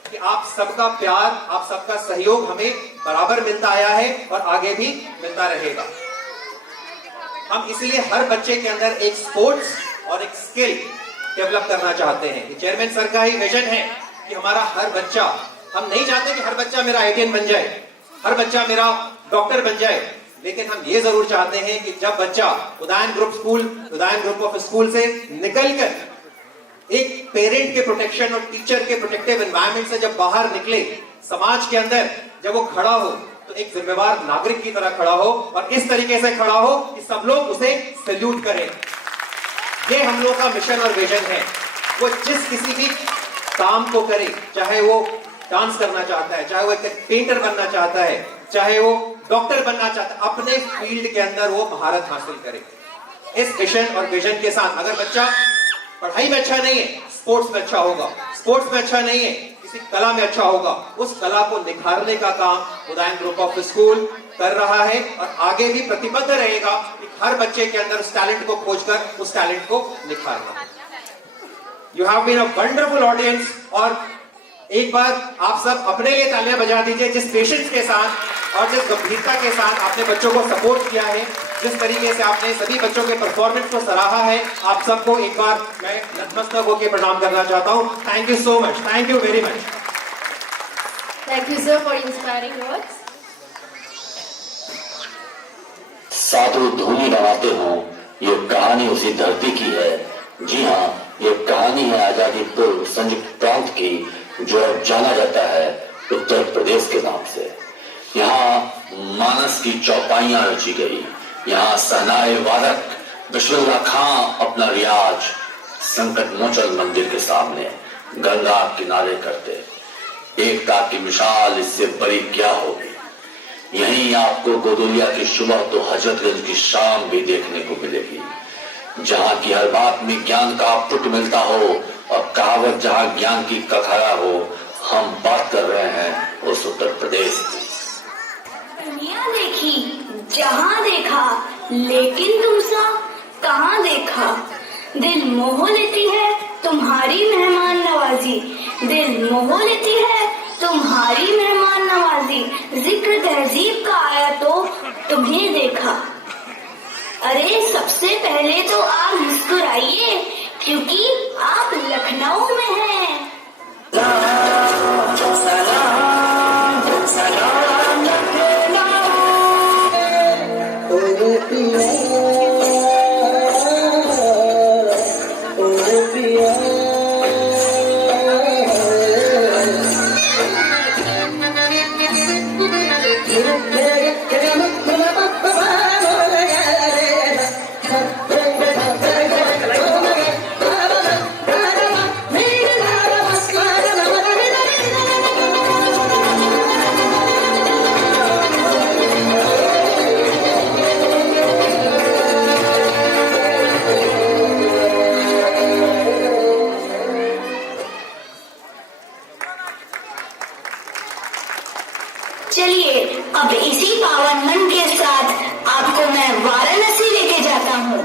कि आप सबका प्यार, आप सबका सहयोग हमें बराबर मिलता आया है और आगे भी मिलता रहेगा। हम इसलिए हर बच्चे के अंदर एक स्पोर्ट्स और एक स्किल डेवलप करना चाहते हैं। चेयरमैन सर का ही विजन है कि हमारा हर बच्चा, हम नहीं चाहते कि हर बच्चा मेरा आईटीएन बन जाए, हर बच्चा मेरा डॉक्टर बन जाए, लेकिन हम ये जरूर चाहते हैं कि जब बच्चा उदयन ग्रुप ऑफ स्कूल से निकलकर एक पेरेंट के प्रोटेक्शन और टीचर के प्रोटेक्टिव एनवायरनमेंट से जब बाहर निकले, समाज के अंदर जब वो खड़ा हो तो एक जिम्मेवार नागरिक की तरह खड़ा हो, और इस तरीके से खड़ा हो कि सब लोग उसे सैल्यूट करें। ये हम लोग का मिशन और विजन है। वो जिस किसी भी काम को करे, चाहे वो डांस करना चाहता है, चाहे वो एक पेंटर बनना चाहता है, चाहे वो डॉक्टर बनना चाहता है, अपने फील्ड के अंदर वो महारत हासिल करे। इस मिशन और विजन के साथ अगर बच्चा पढ़ाई में अच्छा नहीं है, स्पोर्ट्स में अच्छा होगा, स्पोर्ट्स में अच्छा नहीं है, किसी कला में अच्छा होगा, उस कला को निखारने का काम उदयन ग्रुप ऑफ स्कूल कर रहा है और आगे भी प्रतिबद्ध रहेगा कि हर बच्चे के अंदर उस टैलेंट को खोजकर उस टैलेंट को निखारना। You have been a wonderful audience, और एक बार आप सब अपने लिए तालियां बजा दीजिए जिस पेशेंस के साथ और जिस गंभीरता के साथ आपने बच्चों को सपोर्ट किया है, जिस तरीके से आपने सभी बच्चों के परफॉर्मेंस को सराहा है। आप सबको एक बार मैं नतमस्तक होकर प्रणाम करना चाहता हूं। Thank you so much, thank you very much. Thank you sir for inspiring words. साधु धूनी बनाते हो, ये कहानी उसी धरती की है। जी हाँ, ये कहानी है आजादी पूर्व संयुक्त प्रांत की, जो अब जाना जाता है उत्तर प्रदेश के नाम से। यहाँ मानस की चौपाइयां रची गई, यहाँ सहनाए वादक बिस्मिल्लाह खां अपना रियाज संकट मोचन मंदिर के सामने गंगा किनारे करते। एकता की मिसाल इससे बड़ी क्या होगी। यहीं आपको गोदुलिया की सुबह तो हजरतगंज की शाम भी देखने को मिलेगी, जहां की हर बात में ज्ञान का पुट मिलता हो और कहावत जहां ज्ञान की कखारा हो। हम बात कर रहे हैं उस उत्तर प्रदेश की। दुनिया देखी जहां देखा, लेकिन तुम सा कहाँ देखा। दिल मोह लेती है तुम्हारी मेहमान नवाजी, दिल मोह लेती है तुम्हारी मेहमान नवाजी। जिक्र तहजीब का आया तो तुम्हें देखा। अरे सबसे पहले तो आप मुस्कुराइए, क्योंकि आप लखनऊ में हैं। चलिए अब इसी पावन मन के साथ आपको मैं वाराणसी लेके जाता हूँ।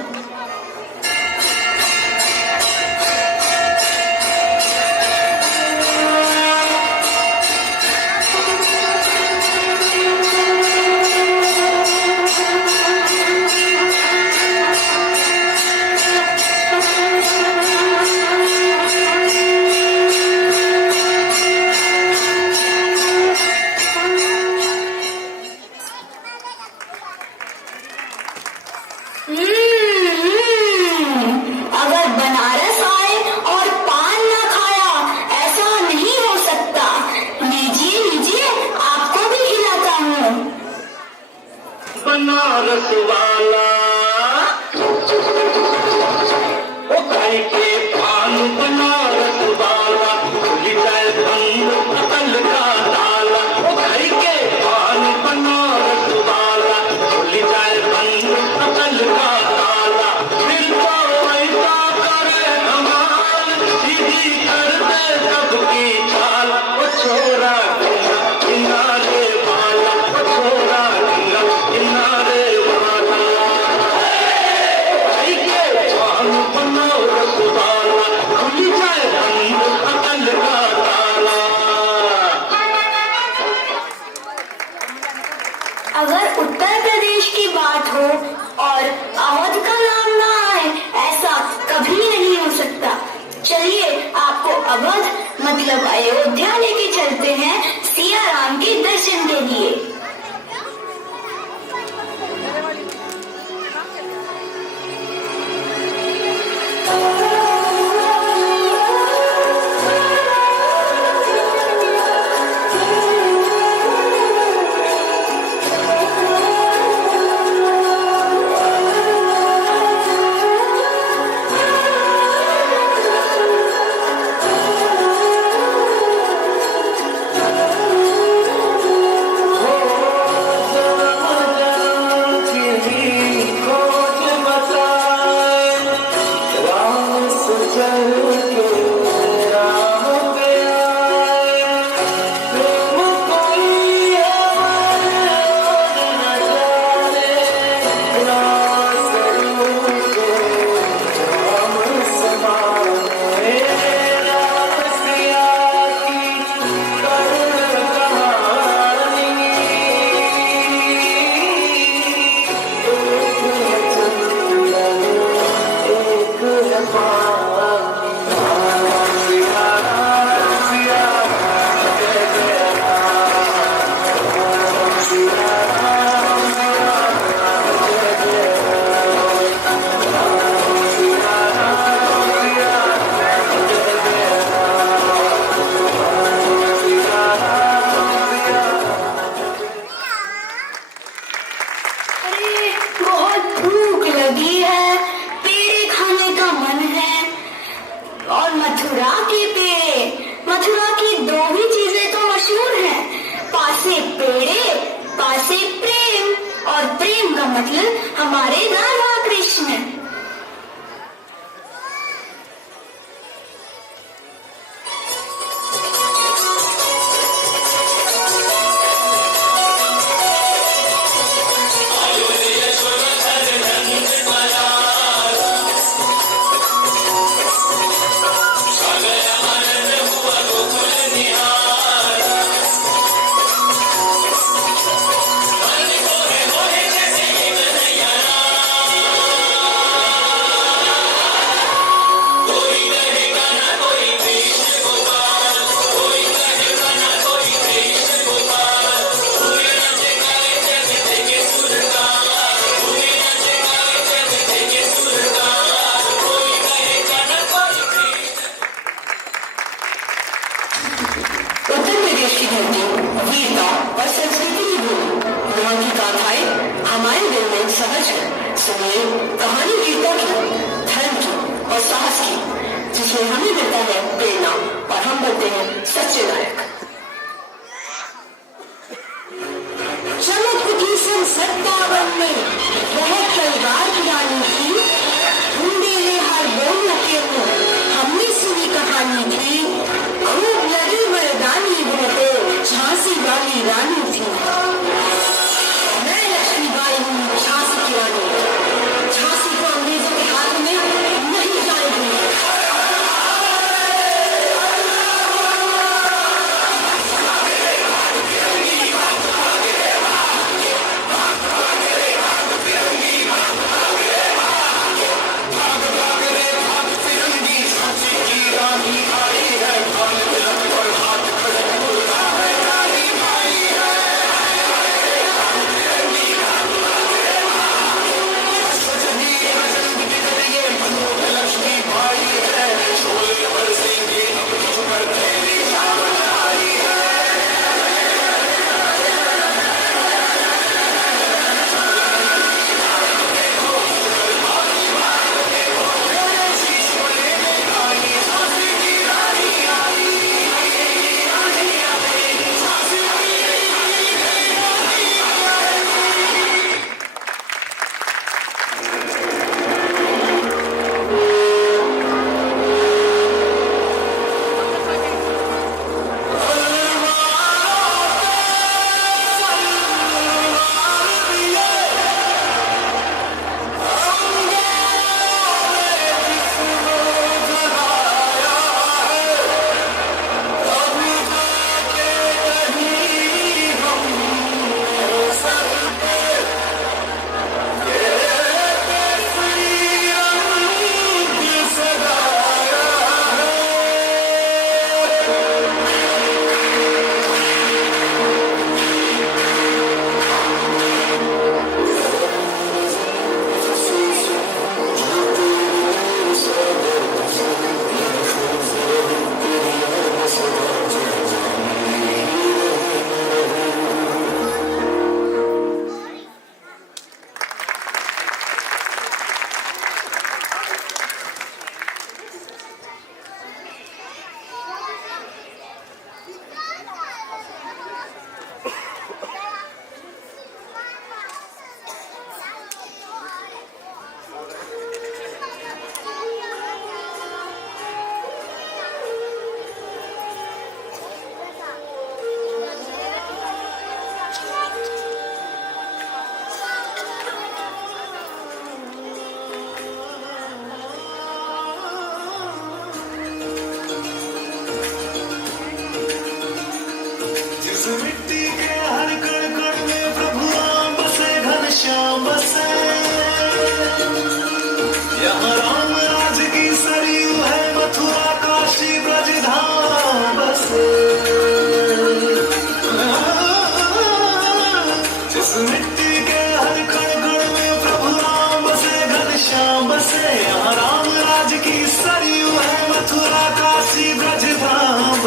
अगर बनारस आए और पान ना खाया, ऐसा नहीं हो सकता। लीजिए लीजिए, आपको भी खिलाता हूँ। बनारस वाला ओ भाई के पान, बनारस वाला खुली जाए बंद पतल का ताला। ओ भाई के पान, बनारस वाला खुली जाए बंद पतल का ताला। दिल को ऐसा करे कमाल, सीधी कर दे सबकी चाल। ओ छोरा गंगा किनारे वाला, ओ छोरा गंगा किनारे वाला। भाई के पान, बनारस वाला खुली जाए बंद पतल का ताला। अगर उत्तर प्रदेश की बात हो और अवध का नाम ना आए, ऐसा कभी नहीं हो सकता। चलिए आपको अवध मतलब अयोध्या लेके चलते हैं सिया राम के दर्शन के लिए। हो से प्रेम, और प्रेम का मतलब हमारे राधा कृष्ण। उत्तर प्रदेश की धरती वीरता और संस्कृति की भूमि, वहाँ की गाथाएं हमारे दिल में सहज है। सुनिए कहानी वीरता की, धर्म की और साहस की, जिसमें हमें मिलता है प्रेरणा और हम बनते हैं सच्चे नायक। चमक उठी सन 57 में वह तलवार पुरानी थी, ढूंढे हर बोलों के मुंह हमने सुनी कहानी थी। खूब लगी मर्दानी वो तो झांसी वाली रानी थी। मैं लक्ष्मीबाई हूँ, झांसी की रानी। झांसी को अंग्रेजों के हाथ में नहीं जाने दूंगी।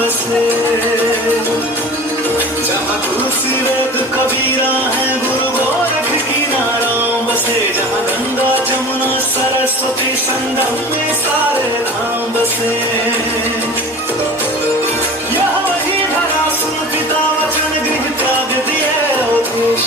से जहाँ तुलसी वेद कबीरा है गुरु गोरख की नाराम बसे जहाँ गंगा जमुना सरस्वती संगम में सारे धाम बसे यह वही धरा सुन पिता वचन गृह त्याग दिए देश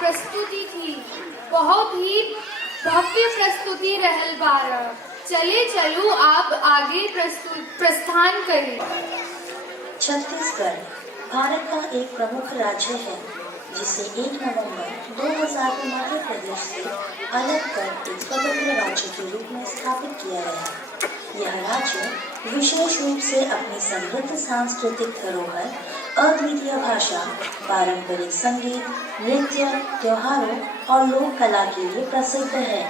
प्रस्तुति थी, बहुत ही भव्य प्रस्तुति रहल बार। चले चलू आप आगे प्रस्थान करें। छत्तीसगढ़ भारत का एक प्रमुख राज्य है जिसे 1 नवंबर 2000 में मध्य प्रदेश से अलग कर एक स्वतंत्र राज्य के रूप में स्थापित किया गया। यह राज्य विशेष रूप से अपनी समृद्ध सांस्कृतिक धरोहर, अद्वितीय भाषा, पारंपरिक संगीत, नृत्य, त्योहारों और लोक कला के लिए प्रसिद्ध है।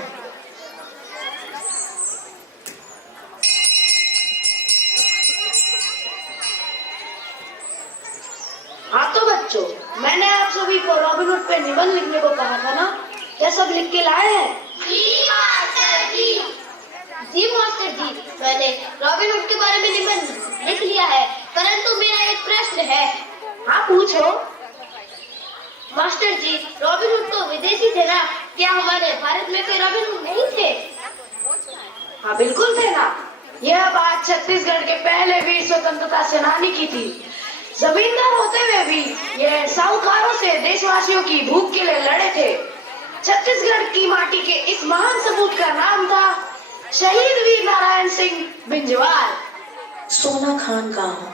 हाँ तो बच्चों, मैंने आप सभी को रॉबिन हुड पे निबंध लिखने को कहा था ना? क्या सब लिख के लाए हैं? जी मास्टर जी। जी मास्टर जी, मैंने रॉबिन हुड के बारे में निबंध लिख लिया है, परंतु मेरा एक प्रश्न है। हाँ पूछो। मास्टर जी, रॉबिन हुड तो विदेशी थे ना, क्या हमारे भारत में कोई रॉबिन हुड नहीं थे? हाँ बिल्कुल थे ना। यह बात छत्तीसगढ़ के पहले वीर स्वतंत्रता सेनानी की थी। जमींदार होते हुए भी ये साहूकारों से देशवासियों की भूख के लिए लड़े थे। छत्तीसगढ़ की माटी के इस महान सपूत का नाम था शहीद वीर नारायण सिंह बिंजवाल। सोना खान गांव।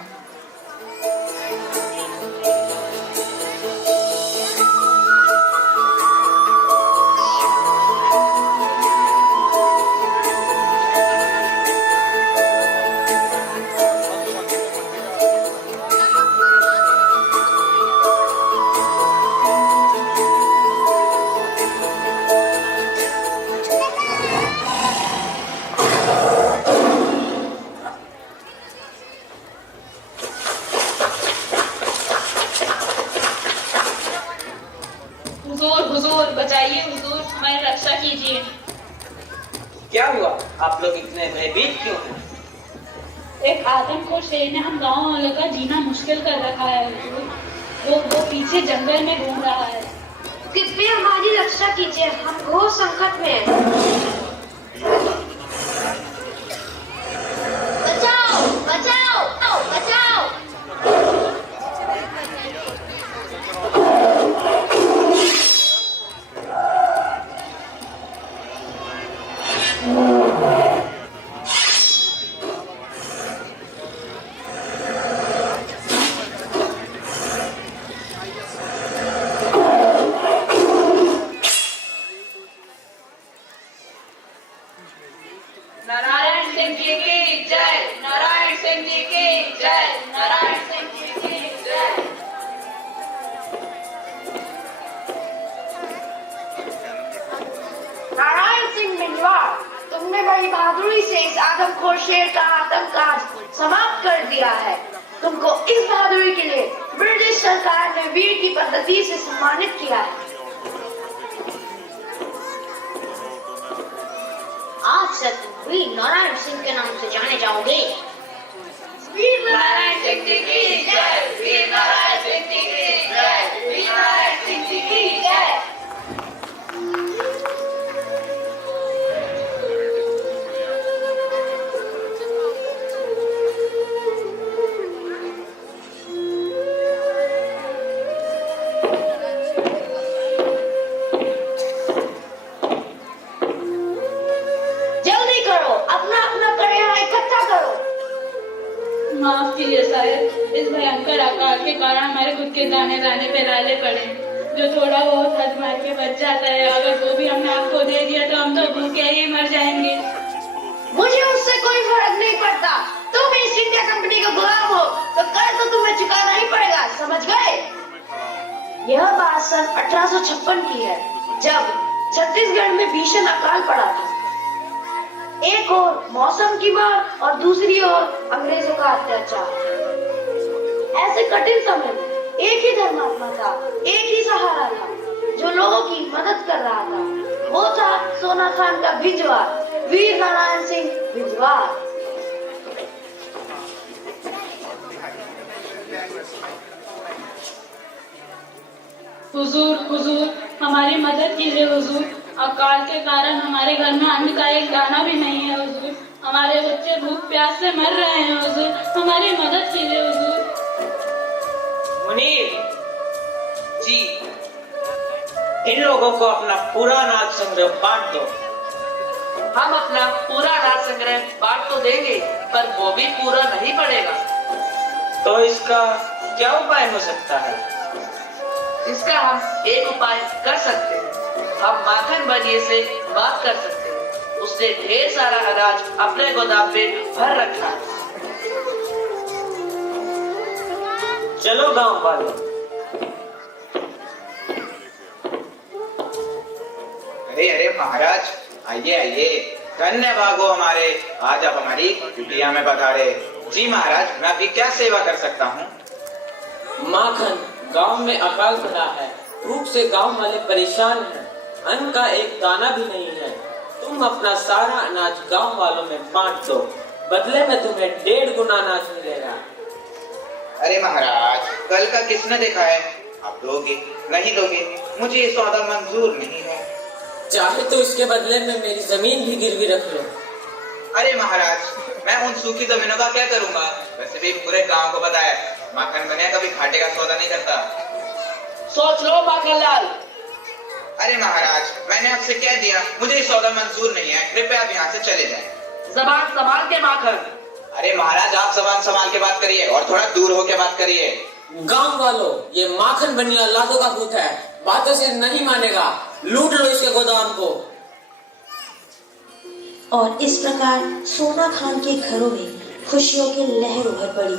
बचाइए हुजूर, हमारी रक्षा कीजिए। क्या हुआ? आप लोग इतने भयभीत क्यों हैं? एक आदमखोर शेर ने हम गांव वालों का जीना मुश्किल कर रखा है हुजूर। वो पीछे जंगल में घूम रहा है। कृपया हमारी रक्षा कीजिए, हम घोर संकट में हैं। बचाओ बचाओ बचाओ। नारायण सिंह जी की जय, नारायण सिंह जी की जय, नारायण सिंह जी की जय। नारायण सिंह बिंजवाल, तुमने बड़ी बहादुरी से इस आदमखोर शेर का आतंककाज समाप्त कर दिया है। तुमको इस बहादुरी के लिए ब्रिटिश सरकार ने वीर की पद्धति से सम्मानित किया है। आज से तुम वीर नारायण सिंह के नाम से जाने जाओगे। वीर नारायण सिंह जी की जय, वीर नारायण सिंह जी की जय, वीर नारायण सिंह जी की जय। जल्दी करो, अपना अपना करेगा इकट्ठा करो। माफ कीजिए साहब, इस भयंकर आकार के कारण हमारे खुद के दाने दाने पे लाले पड़े। जो थोड़ा बहुत हद मार के बच जाता है, अगर वो भी हमने आपको दे दिया तो हम तो भूखे ही मर जाएंगे। मुझे उससे कोई फर्क नहीं पड़ता। तुम ईस्ट इंडिया कंपनी का गुलाम हो तो कर तो तुम्हें चुकाना ही पड़ेगा, समझ गए? यह बात सन 1856 की है, जब छत्तीसगढ़ में भीषण अकाल पड़ा था। एक ओर मौसम की मार और दूसरी ओर अंग्रेजों का अत्याचार। ऐसे कठिन समय में एक ही धर्मात्मा था, एक ही सहारा था जो लोगों की मदद कर रहा था। वो था सोना खान का बिंजवाल, वीर नारायण सिंह बिंजवाल। हुजूर, हुजूर, हमारी मदद कीजिए हुजूर। अकाल के कारण हमारे घर में अन्न का एक दाना भी नहीं है हुजूर। हमारे बच्चे भूख प्यास से मर रहे हैं हुजूर, हमारी मदद कीजिए हुजूर। मुनीर जी, इन लोगों को अपना पूरा अनाज संग्रह बांट दो। हम अपना पूरा अनाज संग्रह बांट तो देंगे, पर वो भी पूरा नहीं पड़ेगा। तो इसका क्या उपाय हो सकता है? इसका हम एक उपाय कर सकते हैं। हम माखन बनिए से बात कर सकते हैं। उसने ढेर सारा अनाज अपने गोदाम में भर रखा है। चलो गांव वालों। अरे अरे महाराज, आइए आइए, धन्य भागो हमारे, आज आप हमारी कुटिया में पधारे। जी महाराज, मैं आपकी क्या सेवा कर सकता हूँ? माखन, गांव में अकाल पड़ा है, भूख से गांव वाले परेशान हैं, अन्न का एक दाना भी नहीं है। तुम अपना सारा अनाज गांव वालों में बांट दो, बदले में तुम्हें 1.5 गुना अनाज मिलेगा। अरे महाराज, कल का किसने देखा है? आप दोगे नहीं दोगे? मुझे ये सौदा मंजूर नहीं है। चाहे तो इसके बदले में मेरी जमीन भी गिरवी रख लो। अरे महाराज, मैं उन सूखी जमीनों का क्या करूंगा? वैसे भी पूरे गांव को पता है, माखन बनिया कभी घाटे का सौदा नहीं करता। सोच लो माखनलाल। अरे महाराज, मैंने आपसे कह दिया, मुझे ये सौदा मंजूर नहीं है, कृपया आप यहाँ से चले जाएं। जबान संभाल के माखन। अरे महाराज, आप जबान संभाल के बात करिए और थोड़ा दूर होके बात करिए। गांव वालों, ये माखन बनिया लादों का भूत है, बातों से नहीं मानेगा, लूट लो इसके गोदाम को। और इस प्रकार सोना खान के घरों में खुशियों की लहर उभर पड़ी।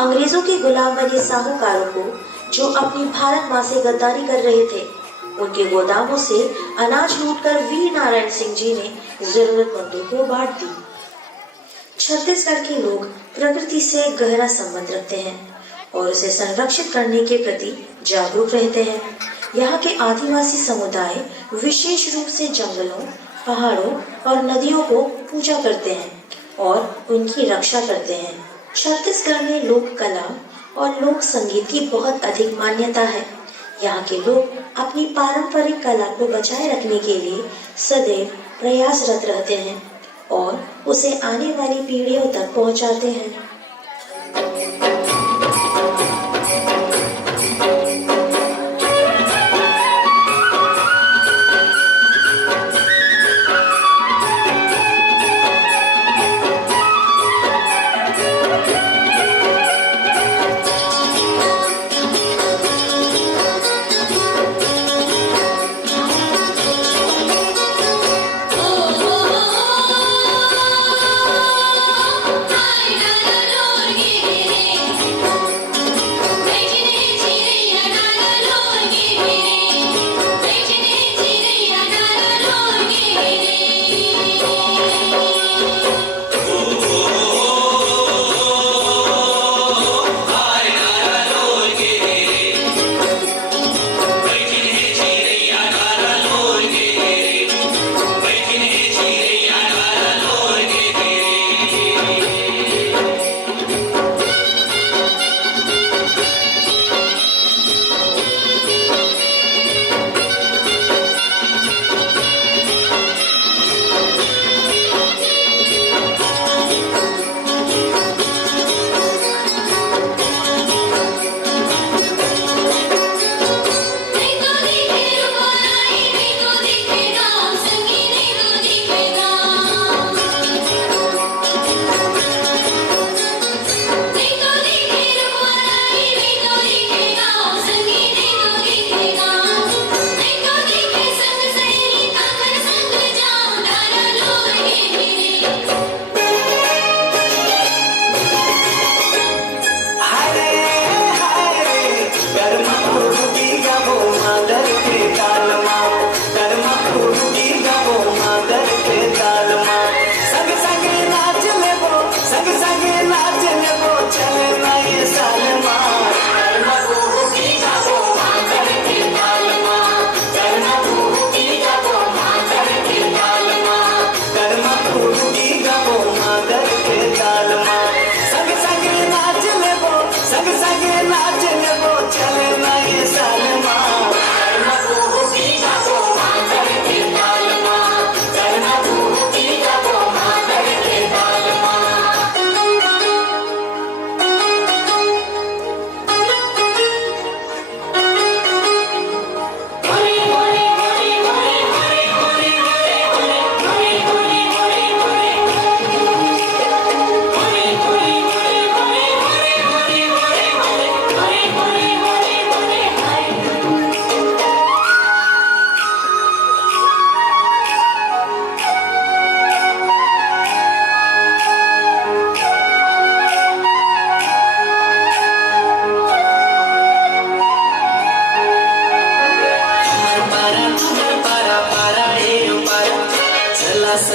अंग्रेजों के गुलाम बने साहूकारों को, जो अपनी भारत माँ से गद्दारी कर रहे थे, उनके गोदामों से अनाज लूटकर वीर नारायण सिंह जी ने जरूरतमंदों को बांट दी। छत्तीसगढ़ के लोग प्रकृति से गहरा संबंध रखते हैं और उसे संरक्षित करने के प्रति जागरूक रहते हैं। यहाँ के आदिवासी समुदाय विशेष रूप से जंगलों, पहाड़ों और नदियों को पूजा करते हैं और उनकी रक्षा करते हैं। छत्तीसगढ़ में लोक कला और लोक संगीत की बहुत अधिक मान्यता है। यहाँ के लोग अपनी पारंपरिक कला को बचाए रखने के लिए सदैव प्रयासरत रहते हैं और उसे आने वाली पीढ़ियों तक पहुँचाते हैं। Na na na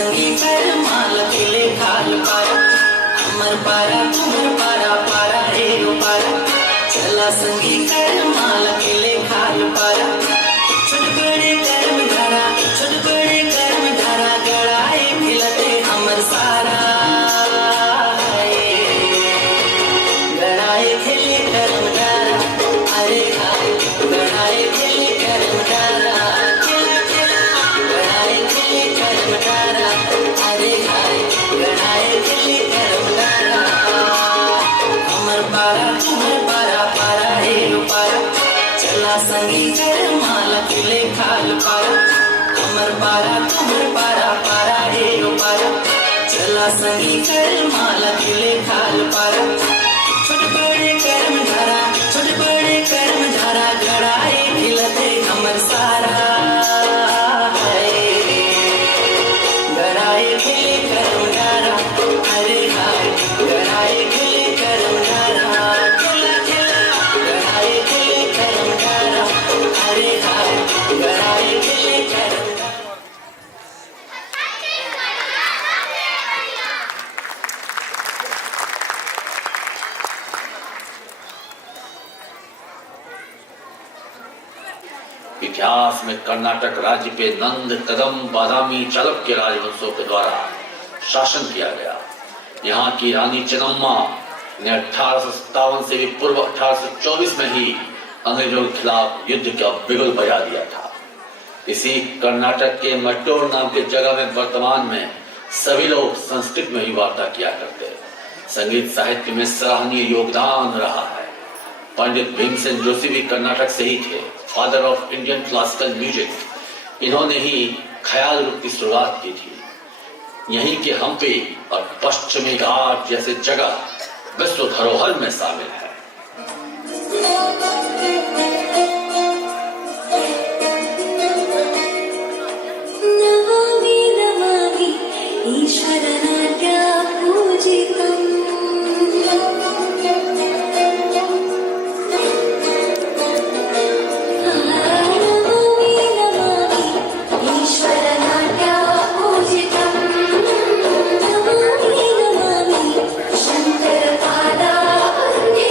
संगीकर माल केले खाल पारा अमर पारा तुमर पारा पारा रे ओ पारा चला संगीकर माल केले खाल पारा छोट बड़े कर्म धारा छोट बड़े कर्म धारा गड़ाए खिलते हमर सारा गड़ाए खिले कर्म धारा अरे हाय गड़ाए खिले कर्म धारा गड़ाए खिले कर्म धारा अरे हाय गड़ाए खिले कर्म धारा हमर पारा तुम्हर पारा पारा रे पारा चला संगीकर माल खिले खाल पारा हमर पारा तुम्हर पारा पारा रे पारा चला संगीकर माल खिले खाल पारा छोट बड़े कर्म धारा छोट बड़े कर्म धारा गड़ाए खिलते हमर सारा गड़ाए खिले कर्म धारा अरे हाय गड़ाए खिले कर्म धारा खिला खिला गड़ाए खिले कर्म धारा अरे हाय गड़ाए खिले कर्म इतिहास में कर्नाटक राज्य पे नंद कदम बादामी चालुक्य राजवंशों के द्वारा शासन किया गया। यहाँ की रानी चेन्नम्मा ने 1857 से भी पूर्व 1824 में ही अंग्रेजों के खिलाफ युद्ध का बिगुल बजा दिया था। इसी कर्नाटक के मट्टूर नाम की जगह में वर्तमान में सभी लोग संस्कृत में ही वार्ता किया करते हैं। संगीत साहित्य में सराहनीय योगदान रहा है। पंडित भीमसेन जोशी भी कर्नाटक से ही थे, father of Indian classical music. इन्होंने ही ख्याल रूप की शुरुआत की थी। यहीं के हम्पी और पश्चिमी घाट जैसे जगह विश्व धरोहर में शामिल है। नमामि नमामि ईश्वरनाट्य पूजितम् शंकर पादा वंदे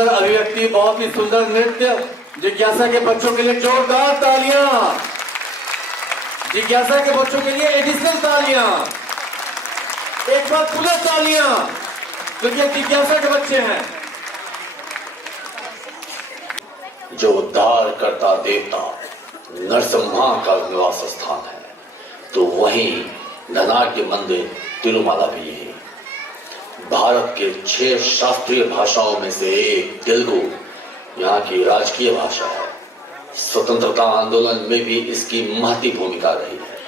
सुंदर अभिव्यक्ति, बहुत ही सुंदर नृत्य। जिज्ञासा के बच्चों के लिए जोरदार तालियां। जिज्ञासा के बच्चों के लिए एडिशनल तालियां। एक बार पुनः तालियां, क्योंकि जिज्ञासा के बच्चे हैं। जो उद्धार करता देवता नरसिम्हा का निवास स्थान है, तो वहीं धनाढ्य मंदिर तिरुमाला भी है। भारत के 6 शास्त्रीय भाषाओं में से एक तेलुगु यहाँ की राजकीय भाषा है। स्वतंत्रता आंदोलन में भी इसकी महती भूमिका रही है।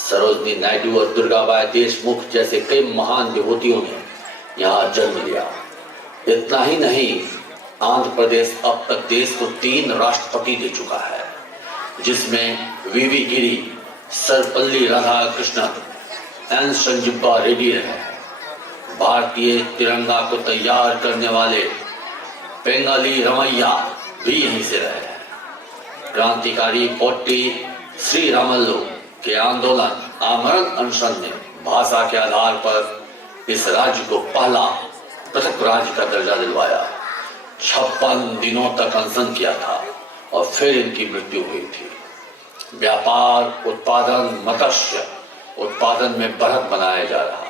सरोजनी नायडू और दुर्गाबाई देशमुख जैसे कई महान विभूतियों ने यहाँ जन्म लिया। इतना ही नहीं, आंध्र प्रदेश अब तक देश को 3 राष्ट्रपति दे चुका है, जिसमें वीवी गिरी, सर्वपल्ली राधाकृष्णन, एन संजीवा रेड्डी रहे। भारतीय तिरंगा को तैयार करने वाले पेंगाली रमैया भी यहीं से रहे हैं। क्रांतिकारी पोट्टी श्री रामल्लू के आंदोलन आमरण अनशन ने भाषा के आधार पर इस राज्य को पहला पृथक राज्य का दर्जा दिलवाया। 56 दिनों तक अनशन किया था और फिर इनकी मृत्यु हुई थी। व्यापार, उत्पादन, मत्स्य उत्पादन में बढ़त बनाया जा रहा।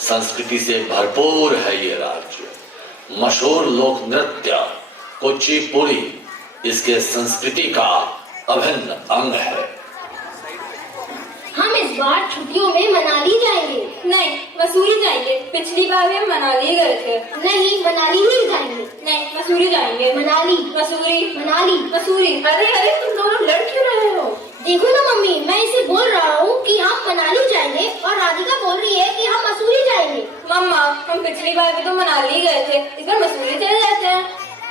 संस्कृति से भरपूर है ये राज्य। मशहूर लोक नृत्य कुचिपुड़ी इसके संस्कृति का अभिन्न अंग है। हम इस बार छुट्टियों में मनाली जाएंगे। नहीं, मसूरी जाएंगे। पिछली बार हम मनाली गए थे। नहीं, मनाली ही जाएंगे। नहीं, मसूरी जाएंगे। मनाली, मसूरी, मनाली, मसूरी। अरे अरे, तुम दोनों लड़ क्यों रहे हो? देखो ना मम्मी, मैं इसे बोल रहा हूँ कि हम मनाली जाएंगे और राधिका बोल रही है कि हम मसूरी जाएंगे। मम्मा, हम पिछली बार भी तो मनाली गए थे, इस बार मसूरी चले जाते हैं।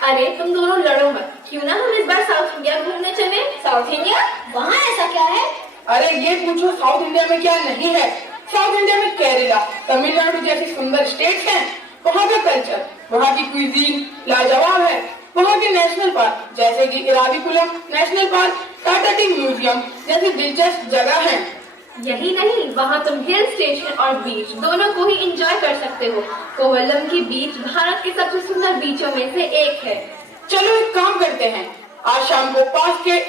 अरे तुम दोनों लड़ो मत, क्यों ना हम इस बार साउथ इंडिया घूमने चले। South India? वहाँ ऐसा क्या है? अरे ये पूछो साउथ इंडिया में क्या नहीं है। साउथ इंडिया में केरला, तमिलनाडु जैसी सुंदर स्टेट्स हैं। वहाँ का कल्चर, वहाँ की क्विजीन लाजवाब है। वहाँ के नेशनल पार्क जैसे कि Eravikulam national park, Tata tea museum जैसी दिलचस्प जगह है। यही नहीं, वहाँ तुम हिल स्टेशन और बीच दोनों को ही एंजॉय कर सकते हो। कोवलम की बीच भारत के सबसे सुंदर बीचों में से एक है। चलो एक काम करते हैं, आज शाम को पास के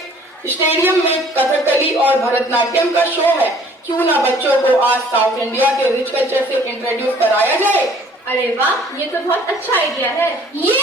स्टेडियम में कथकली और भरतनाट्यम का शो है। क्यों ना बच्चों को आज साउथ इंडिया के रिच कल्चर से इंट्रोड्यूस कराया जाए। अरे वाह, ये तो बहुत अच्छा आइडिया है। ये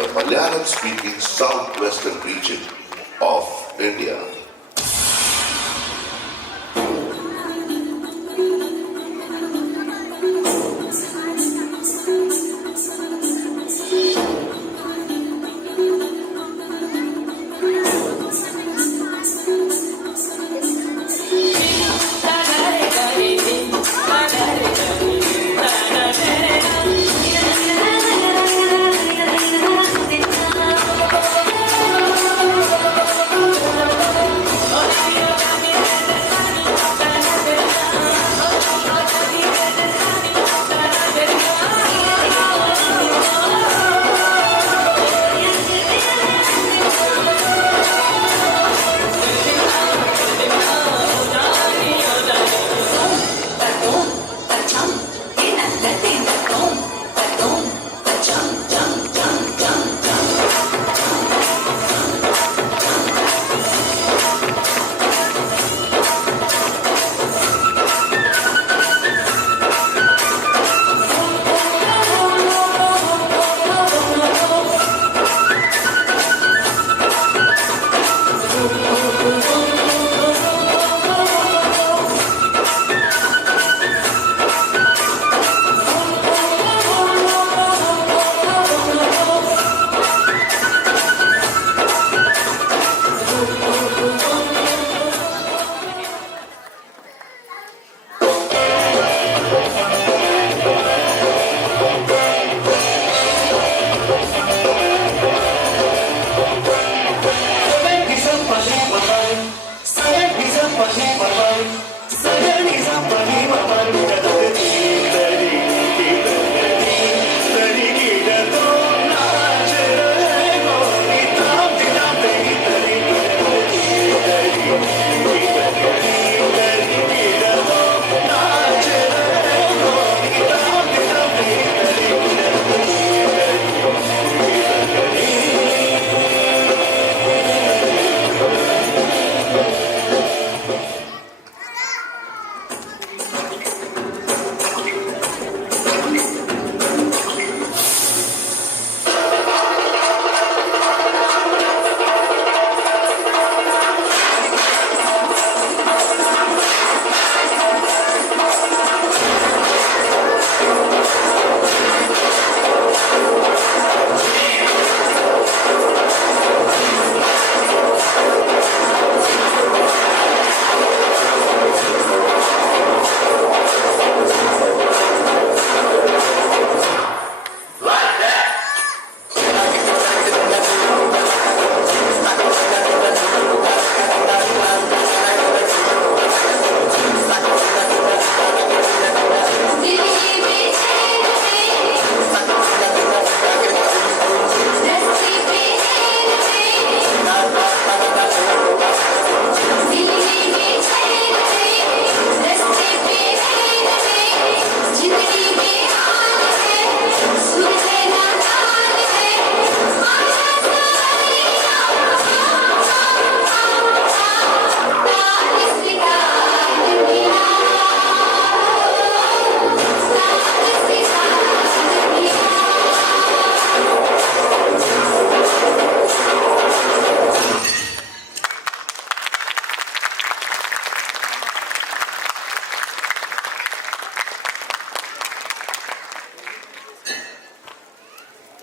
the Malayalam-speaking southwestern region of India.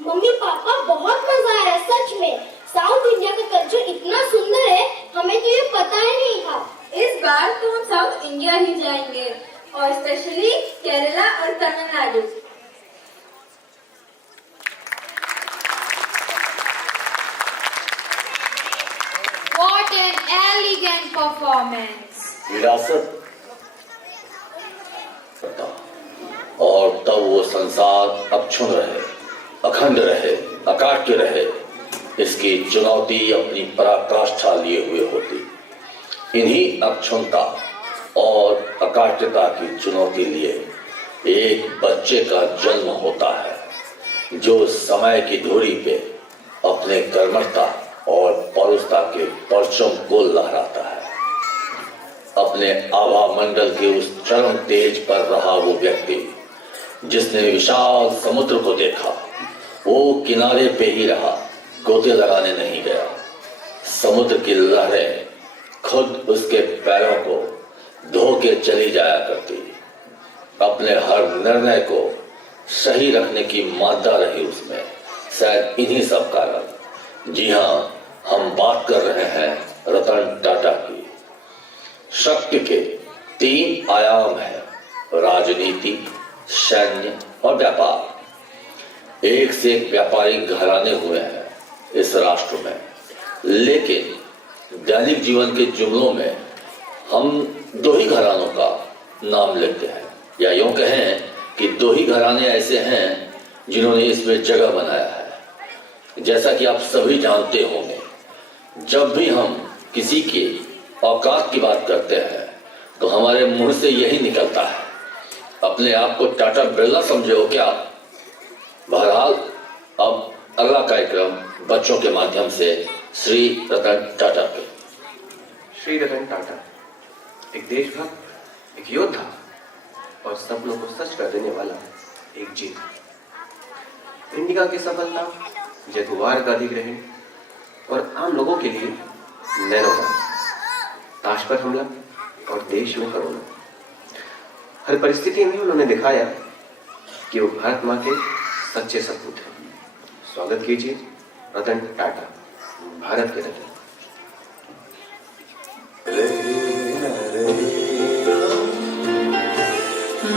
Mummy papa बहुत मजा आया सच में। साउथ इंडिया का कल्चर इतना सुंदर है, हमें तो ये पता ही नहीं था। इस बार तो हम साउथ इंडिया ही जाएंगे और स्पेशली केरला और Tamil Nadu. What an elegant performance! विरासत और तब वो संसार अक्षुण्ण रहे, अखंड रहे, अकाट्य रहे, इसकी चुनौती अपनी पराकाष्ठा लिए हुए होती। इन्हीं अक्षुण्णता और अकाट्यता की चुनौती लिए एक बच्चे का जन्म होता है जो समय की धुरी पे अपने कर्मठता और पौरुषता के परचम को लहराता है। अपने आभा मंडल के उस चरम तेज पर रहा वो व्यक्ति जिसने विशाल समुद्र को देखा, वो किनारे पे ही रहा, गोते लगाने नहीं गया। समुद्र की लहरें खुद उसके पैरों को धो के चली जाया करती। अपने हर निर्णय को सही रखने की मादा रही उसमें। शायद इन्हीं सब कारण। जी हाँ, हम बात कर रहे हैं रतन टाटा की। शक्ति के 3 आयाम हैं, राजनीति, सैन्य और व्यापार। एक से एक व्यापारिक घराने हुए हैं इस राष्ट्र में, लेकिन दैनिक जीवन के जुमलों में हम 2 ही घरानों का नाम लेते हैं, या यूं कहें कि 2 ही घराने ऐसे हैं जिन्होंने इसमें जगह बनाया है। जैसा कि आप सभी जानते होंगे, जब भी हम किसी की औकात की बात करते हैं तो हमारे मुंह से यही निकलता है, अपने आप को टाटा बिरला समझे हो क्या? बहरहाल अब अगला कार्यक्रम बच्चों के माध्यम से श्री रतन टाटा पे। श्री रतन टाटा एक देशभक्त, एक योद्धा और सपनों को सच कर देने वाला एक जीत। इंडिका की सफलता, जगुआर का अधिग्रहण और आम लोगों के लिए नैनोगान, ताश पर हमला और देश में करोना। हर परिस्थिति में उन्होंने दिखाया कि वो भारत माँ के सच्चे सपूत हैं। स्वागत कीजिए रतन टाटा, भारत के रतन।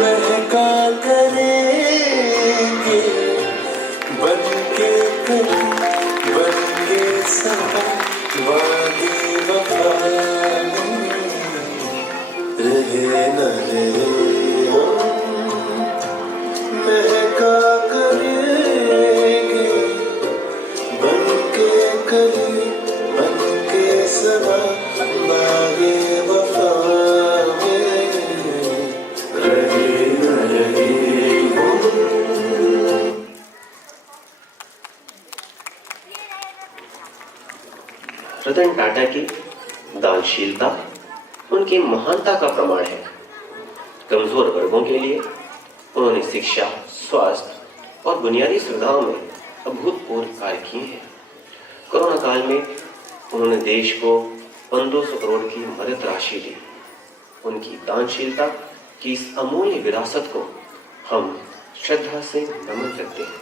महका करेंगे बनके सफा वादी वफा रहे न रहे महका करेंगे बनके सफा वादी वफा रतन टाटा की दानशीलता उनकी महानता का प्रमाण है। कमजोर वर्गों के लिए उन्होंने शिक्षा, स्वास्थ्य और बुनियादी सुविधाओं में अभूतपूर्व कार्य किए हैं। कोरोना काल में उन्होंने देश को 1500 करोड़ की मदद राशि दी। उनकी दानशीलता की इस अमूल्य विरासत को हम श्रद्धा से नमन करते हैं।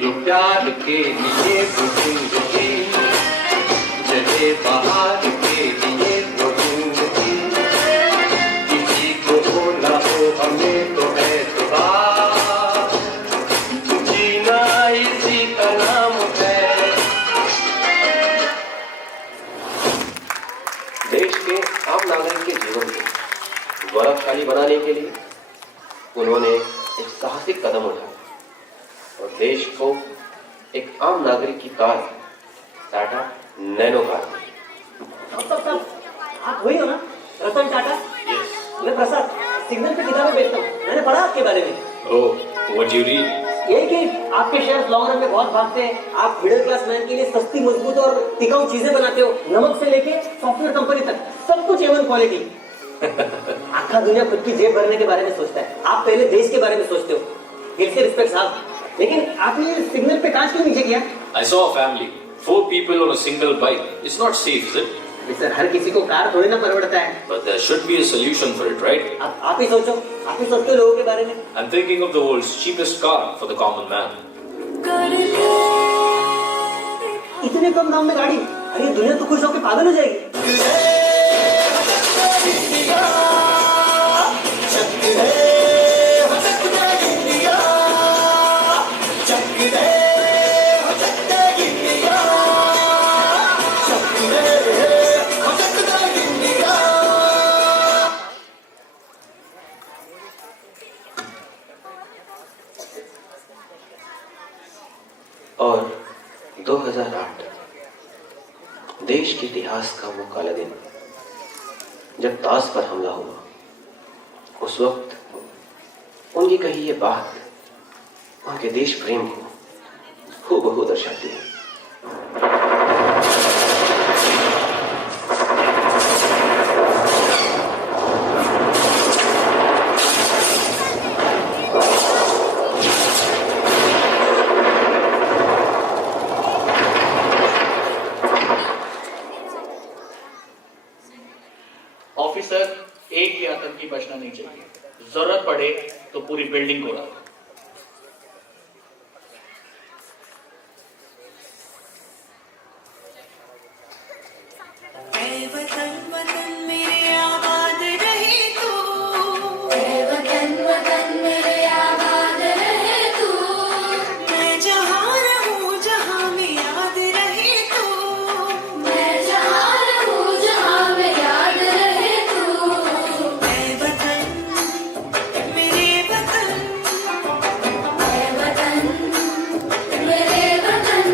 जो प्यार के लिए जिंदगी जले बाहर के लिए वो जिंदगी किसी को हो ना हो हमें तो एतबार जीना इसी का नाम है। देश के आम नागरिक के जीवन को गौरवशाली बनाने के लिए उन्होंने एक साहसिक कदम उठाया और देश को एक आम नागरिक की कार टाटा नैनो कार। आप वही हो ना रतन टाटा? मैं प्रसाद सिग्नल पे किताबें बेचता हूँ, मैंने पढ़ा आपके बारे में। ओह, व्हाट यू रीड? ये कि आपके शेयर्स लॉन्ग रन में बहुत भागते हैं, आप मिडिल क्लास मैन के लिए सस्ती, मजबूत और टिकाऊ चीजें बनाते हो, नमक से लेके सॉफ्टवेयर कंपनी तक सब कुछ A1 क्वालिटी। आखा दुनिया खुद की जेब भरने के बारे में सोचता है, आप पहले देश के बारे में सोचते हो। गिल्ड रिस्पेक्ट साहब, लेकिन आपने सिग्नल पे कांच क्यों नीचे किया? I saw a family, 4 people on a single bike. It's not safe, is it? Sir, हर किसी को कार थोड़ी ना परवड़ता है। But there should be a solution for it, right? आप ही सोचो, आप ही सोचते हो लोगों के बारे में। I'm thinking of the world's cheapest car for the common man. इतने कम दाम में गाड़ी, अरे दुनिया तो खुश होकर पागल हो जाएगी। और 2008 देश के इतिहास का वो काला दिन जब ताज पर हमला हुआ, उस वक्त उनकी कही ये बात उनके देश प्रेम को हूबहू दर्शाती है। ऑफिसर, एक ही आतंकी बचना नहीं चाहिए। जरूरत पड़े तो पूरी बिल्डिंग को उड़ा दो। वतन वतन मेरे आबाद रहे तू, वतन वतन मेरे आबाद रहे तू, मैं जहाँ रहूँ जहाँ में याद रहे तू, मैं जहाँ रहूँ जहाँ में याद रहे तू, मैं वतन मेरे वतन, मैं वतन मेरे वतन।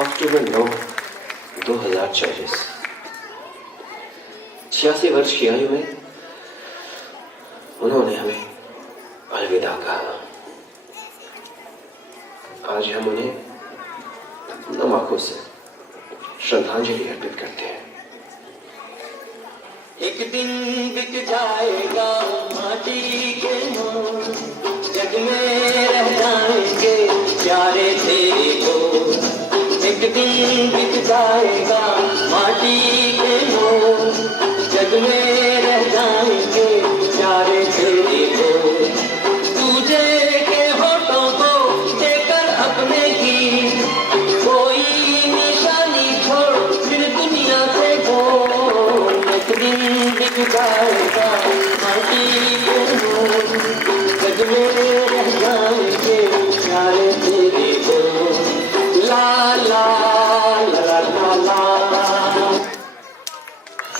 अक्टूबर 9, 2024, 86 वर्ष की आयु में उन्होंने हमें अलविदा कहा। आज हम उन्हें नम आंखों से श्रद्धांजलि अर्पित करते हैं। एक दिन बिक जाएगा माटी के मोल, जग में रह जाएंगे प्यारे तेरे को। एक दिन बिक जाएगा माटी के मोल, जग में रह जाएंगे प्यारे तेरे को। तुझे के होठों को देकर अपने की कोई निशानी छोड़ फिर दुनिया से बोल। एक दिन बिक जाएगा माटी के मोल, जग में रह जाएंगे प्यारे तेरे को। ला ला ला ला ला।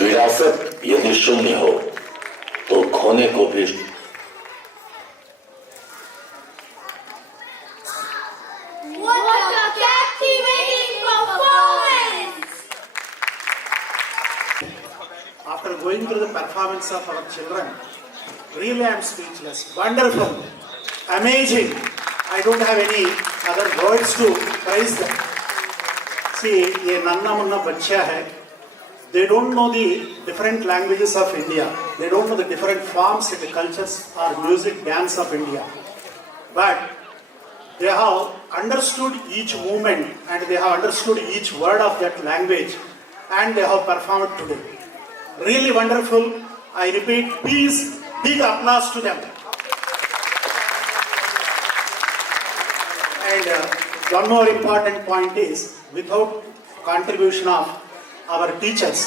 विरासत यदि शून्य हो तो खोने को भी What a captivating performance! After going through the performance of our children, really I am speechless. Wonderful, amazing. I don't have any other words to praise them. See, ये नन्ना मुन्ना बच्चा है. They don't know the different languages of India. They don't know the different forms and the cultures or music, dance of India. But they have understood each movement and they have understood each word of that language and they have performed today. Really wonderful. I repeat, please, big applause to them. And one more important point is, without contribution of our teachers,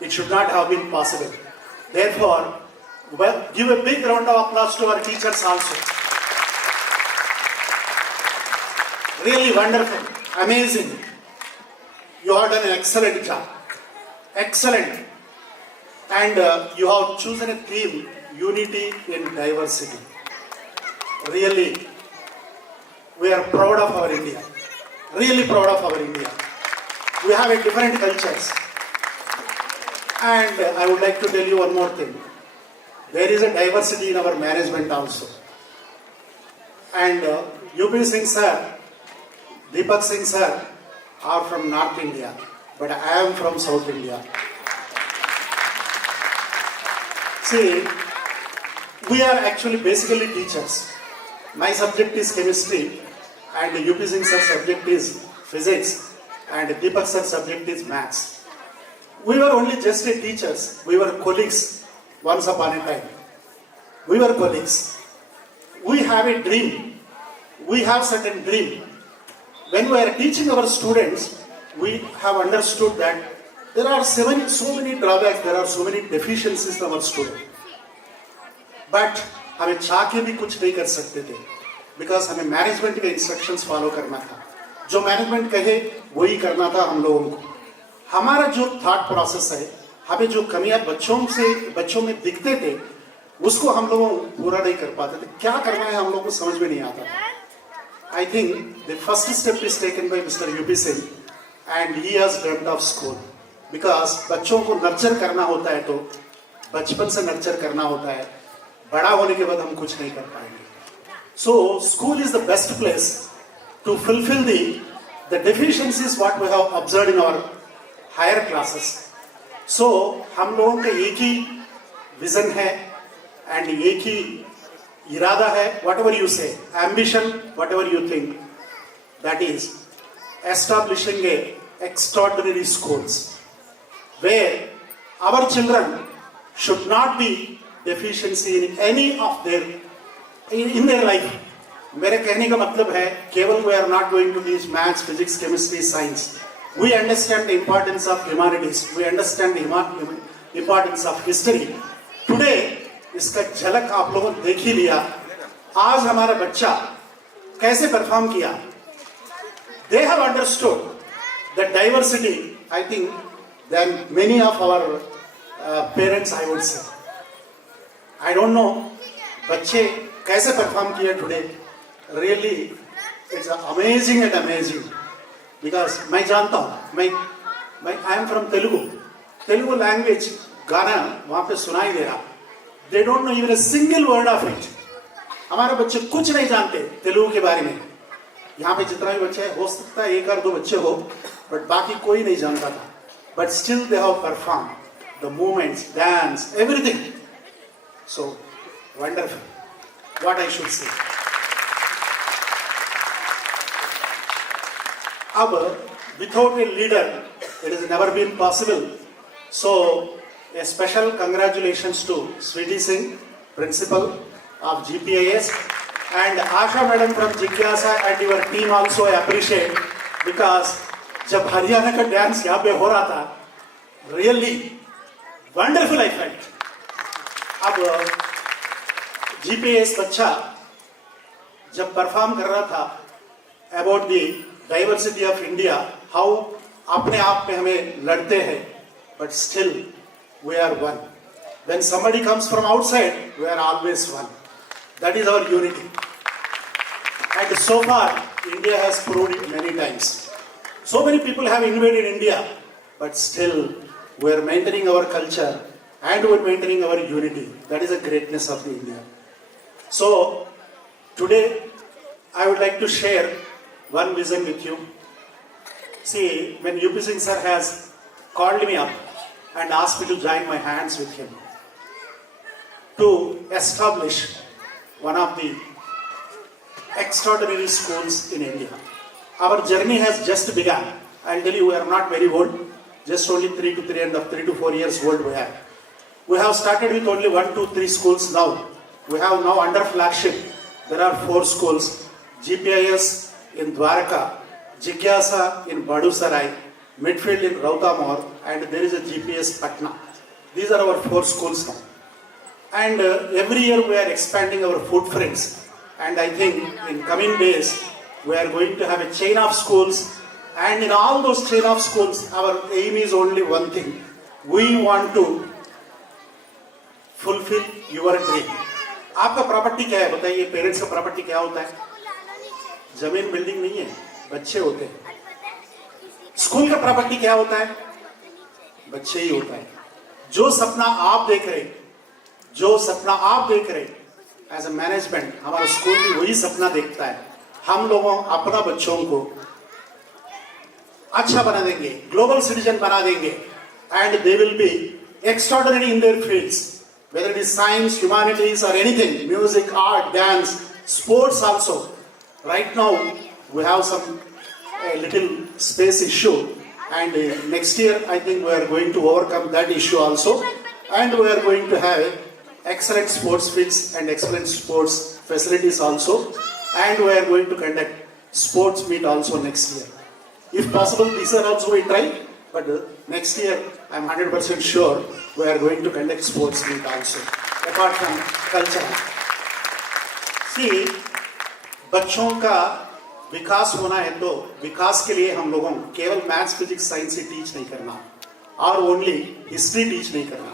it should not have been possible. Therefore, give a big round of applause to our teachers also. Really wonderful, amazing. You have done an excellent job. Excellent. And you have chosen a theme, unity in diversity. Really, we are proud of our India. Really proud of our India. We have a different cultures. And I would like to tell you one more thing. There is a diversity in our management also. And UP Singh sir, Deepak Singh sir are from North India, but I am from South India. See, we are actually basically teachers. My subject is chemistry and UP Singh sir subject is physics and Deepak sir subject is maths. We were only just a teachers. We were colleagues once upon a time. We were colleagues. We have a dream. We have certain dream. When we are teaching our students, we have understood that there are so many drawbacks, there are so many deficiencies in our student. But हमें चाह के भी कुछ नहीं कर सकते थे, because हमें मैनेजमेंट के इंस्ट्रक्शंस फॉलो करना था. जो मैनेजमेंट कहे वही करना था हम लोगों को. हमारा जो थॉट प्रोसेस है, हमें जो कमियां बच्चों में दिखते थे, उसको हम लोग पूरा नहीं कर पाते थे. क्या करना है हम लोगों को समझ में नहीं आता था. I think the first step is taken by Mr. UP Singh and he has dreamt of school. Because बच्चों को नर्चर करना होता है तो बचपन से नर्चर करना होता है. बड़ा होने के बाद हम कुछ नहीं कर पाएंगे. So school is the best place to fulfill the deficiencies what we have observed in our higher classes. So हम लोगों का एक ही विजन है and एक ही इरादा है. Whatever you say, ambition, whatever you think, that is establishing a extraordinary schools where our children should not be deficiency in any of their in their life. मेरे कहने का मतलब है केवल we are not going to teach maths, physics, chemistry, science. We understand the importance of humanities. We understand the importance of history. Today इसका झलक आप लोगों ने देख ही लिया. आज हमारा बच्चा कैसे परफॉर्म किया. They have understood the diversity, I think, than many of our parents, I would say. I don't know बच्चे कैसे परफॉर्म किए today. Really, it's amazing and amazing. Because मैं जानता हूँ, I am from Telugu language गाना वहाँ पे सुनाई दे रहा. They don't know even a single word of it. हमारे बच्चे कुछ नहीं जानते तेलुगु के बारे में. यहाँ पे जितना भी बच्चे हो सकता है एक और दो बच्चे हो, but बाकी कोई नहीं जानता था. But still they have performed the movements, dance, everything. So wonderful. What I should say. अब without a leader, it has never been possible. So a special congratulations to Sweetie Singh, principal of GPIS, and Asha madam from Jigyasa and your team also I appreciate, because जब हरियाणा का डांस यहाँ पे हो रहा था, really wonderful I felt. अब GPIS बच्चा जब परफॉर्म कर रहा था about the diversity of India, how अपने आप में हमें लड़ते हैं, but still we are one. When somebody comes from outside, we are always one. That is our unity. And so far, India has proved it many times. So many people have invaded India, but still we are maintaining our culture and we are maintaining our unity. That is the greatness of India. So today, I would like to share one vision with you. See, when UP Singh sir has called me up and asked me to join my hands with him to establish one of the extraordinary schools in India. Our journey has just begun. I'll tell you, we are not very old, just only 3 to 4 years old we have. We have started with only 1, 2, 3 schools now. We have now under flagship, there are 4 schools. GPIS in Dwarka, Jigyasa in Badusarai, Midfield in Rautamor, and there is a GPS Patna. These are our 4 schools now. And every year we are expanding our footprints. And I think in coming days, we are going to have a chain of schools. And in all those chain of schools, our aim is only one thing. We want to fulfill your dream. आपका प्रॉपर्टी क्या है बताइए. पेरेंट्स का प्रॉपर्टी क्या होता है? जमीन बिल्डिंग नहीं है, बच्चे होते हैं। स्कूल का प्रॉपर्टी क्या होता है? बच्चे ही होता है। जो सपना आप देख रहे, एज ए मैनेजमेंट हमारा स्कूल भी वही सपना देखता है। हम लोगों अपना बच्चों को अच्छा बना देंगे, ग्लोबल सिटीजन बना देंगे, and they will be extraordinary in their fields, whether it is science, humanities or anything, music, art, dance, sports also. Right now we have some little space issue, and next year I think we are going to overcome that issue also, and we are going to have excellent sports fields and excellent sports facilities also, and we are going to conduct sports meet also next year. If possible, this year also we try, but next year I am 100% sure we are going to conduct sports meet also, apart from culture. See, बच्चों का विकास होना है तो विकास के लिए हम लोगों को केवल मैथ्स, फिजिक्स, साइंस ही टीच नहीं करना, और ओनली हिस्ट्री टीच नहीं करना.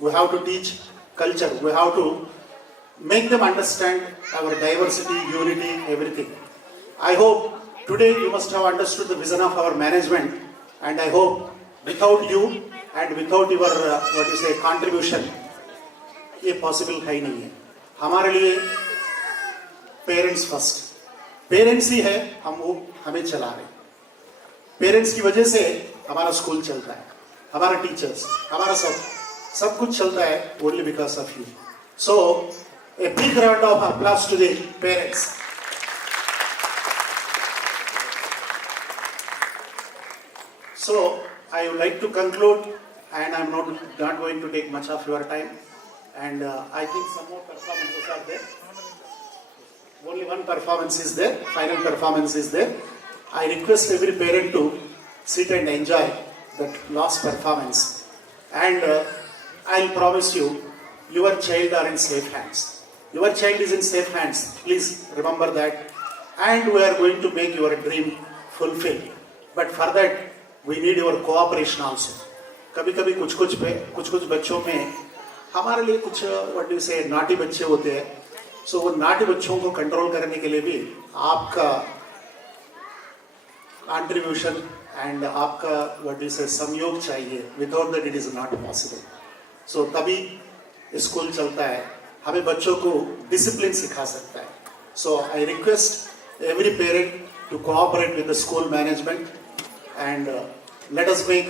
We have to teach culture. We have to make them understand our diversity, unity, everything. I hope today you must have understood the vision of our management, and I hope without you and without your contribution ये possible है ही नहीं है. हमारे लिए पेरेंट्स फर्स्ट, पेरेंट्स ही है हम वो हमें चला रहे. पेरेंट्स की वजह से हमारा स्कूल चलता है, हमारा टीचर्स, हमारा सब कुछ चलता है only because of you. So a big round of applause to the parents. So I would like to conclude, and I'm not going to take much of your time, and I think some more performances are there. Only one performance is there, final performance is there. I request every parent to sit and enjoy that last performance, and I'll promise you, your child are in safe hands. Your child is in safe hands. Please remember that, and we are going to make your dream fulfill. But for that we need your cooperation also. कभी कभी कुछ बच्चों में हमारे लिए कुछ व्हाट डू से नाटी बच्चे होते हैं. सो वो नाटी बच्चों को कंट्रोल करने के लिए भी आपका कंट्रीब्यूशन एंड आपका व्हाट डू से सहयोग चाहिए. Without that it is not possible. So तभी स्कूल चलता है, हमें बच्चों को डिसिप्लिन सिखा सकता है. So I request every parent to cooperate with the school management, and let us make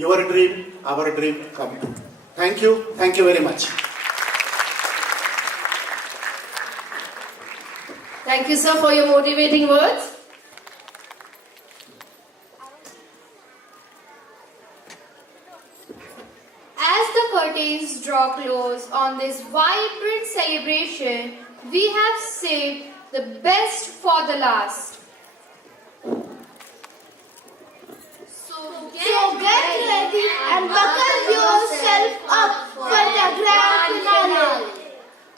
your dream our dream come true. Thank you very much. Thank you, sir, for your motivating words. As the curtains draw close on this vibrant celebration, we have saved the best for the last. So get ready and buckle yourself up for the grand finale.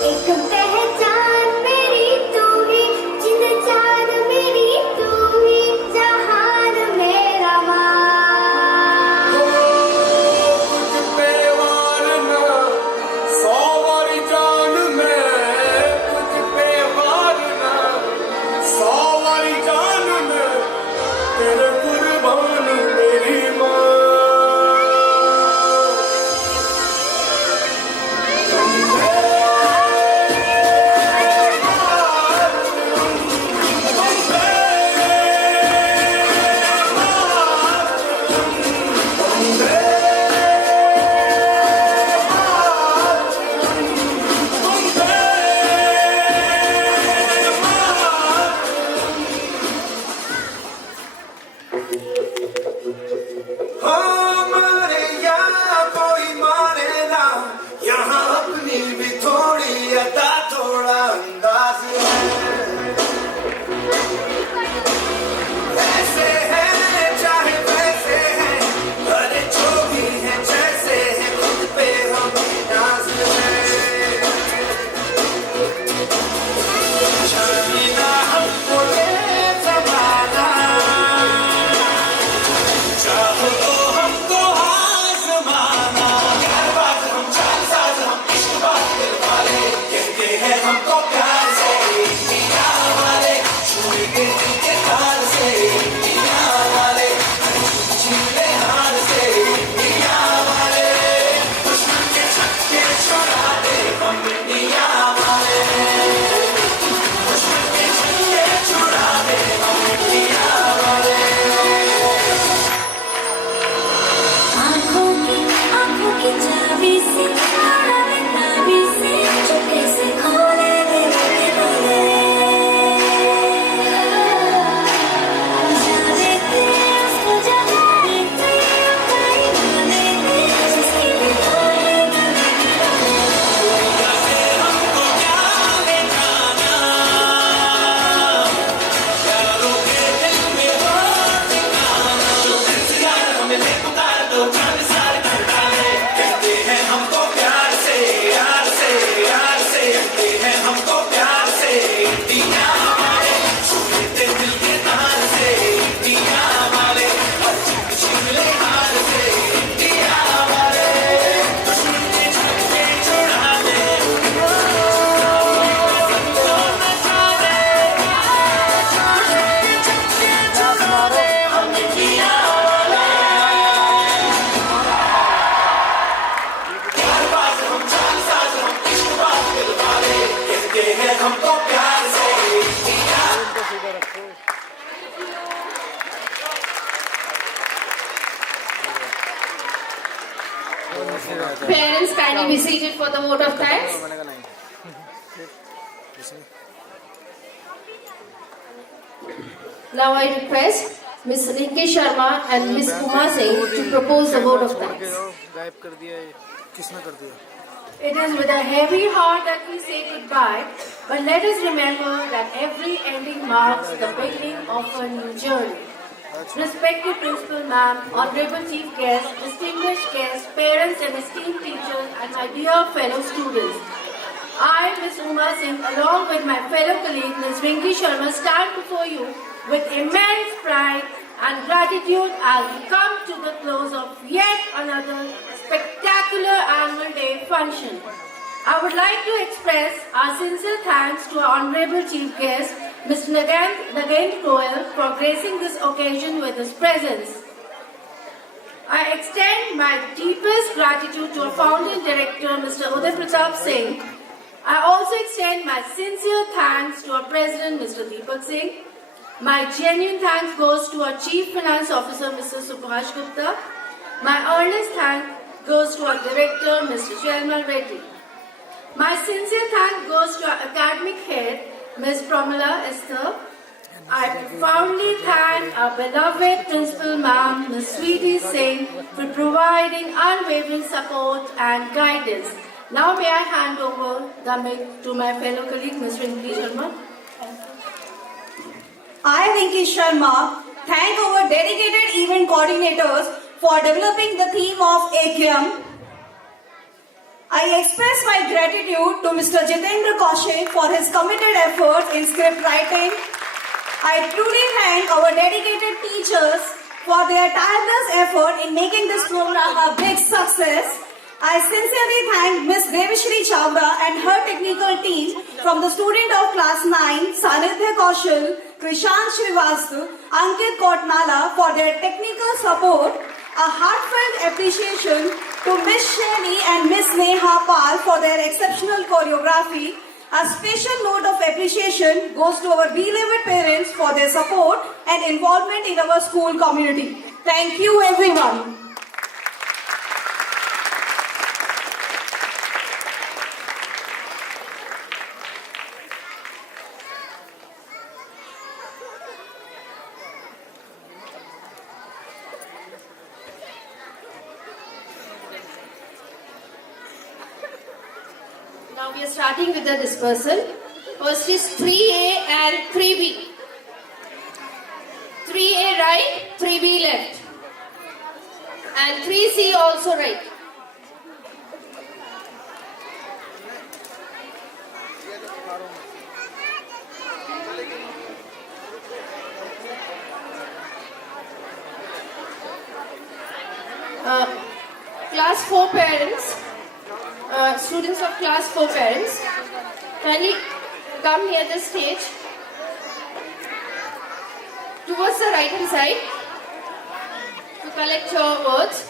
एक पहचान मेरी तू ही, जिंद जान मेरी तू ही, जहान मेरा माँ. कुछ पे वारना, 100 वारी जान में, कुछ पे वारना, 100 वारी जान में, तेरे कुर्बान मेरी माँ. हमको प्यार से Parents, kindly be seated for the vote of thanks. Now I request Ms. Rinki Sharma and Ms. Uma Singh to propose the vote of thanks. It is with a heavy heart that we say goodbye, but let us remember that every ending marks the beginning of a new journey. Respected Principal Ma'am, Honorable Chief Guest, distinguished guests, parents and esteemed teachers, and my dear fellow students, I, Ms. Uma Singh, along with my fellow colleague, Ms. Rinki Sharma, stand before you with immense pride and gratitude as we come to the close of yet another spectacular annual day function. I would like to express our sincere thanks to our Honorable Chief Guest, Mr. Nagend Goyal, for gracing this occasion with his presence. I extend my deepest gratitude to our founding director, Mr. Uday Pratap Singh. I also extend my sincere thanks to our president, Mr. Deepak Singh. My genuine thanks goes to our Chief Finance Officer, Mr. Subhash Gupta. My earnest thanks goes to our director, Mr. Shelmal Reddy. My sincere thanks goes to our academic head, Ms. Pramila Esther. I profoundly thank our beloved Principal Ma'am, Ms. Sweetie Singh, for providing unwavering support and guidance. Now may I hand over the mic to my fellow colleague, Ms. Rinki Sharma. I, Rinki Sharma, thank our dedicated event coordinators for developing the theme of AQM. I express my gratitude to Mr. Jitendra Kaushik for his committed efforts in script writing. I truly thank our dedicated teachers for their tireless effort in making this program a big success. I sincerely thank Ms. Devashri Chavra and her technical team from the student of class 9, Sanidhya Kaushal, Krishant Srivastu, Ankit Kotnala for their technical support. A heartfelt appreciation to Ms. Shani and Ms. Neha Pal for their exceptional choreography. A special note of appreciation goes to our beloved parents for their support and involvement in our school community. Thank you everyone. Now we are starting with the dispersal. First is 3A and 3B. 3A right, 3B left. And 3C also right. Class 4 parents. Students of class 4 parents, kindly come near the stage towards the right hand side to collect your words.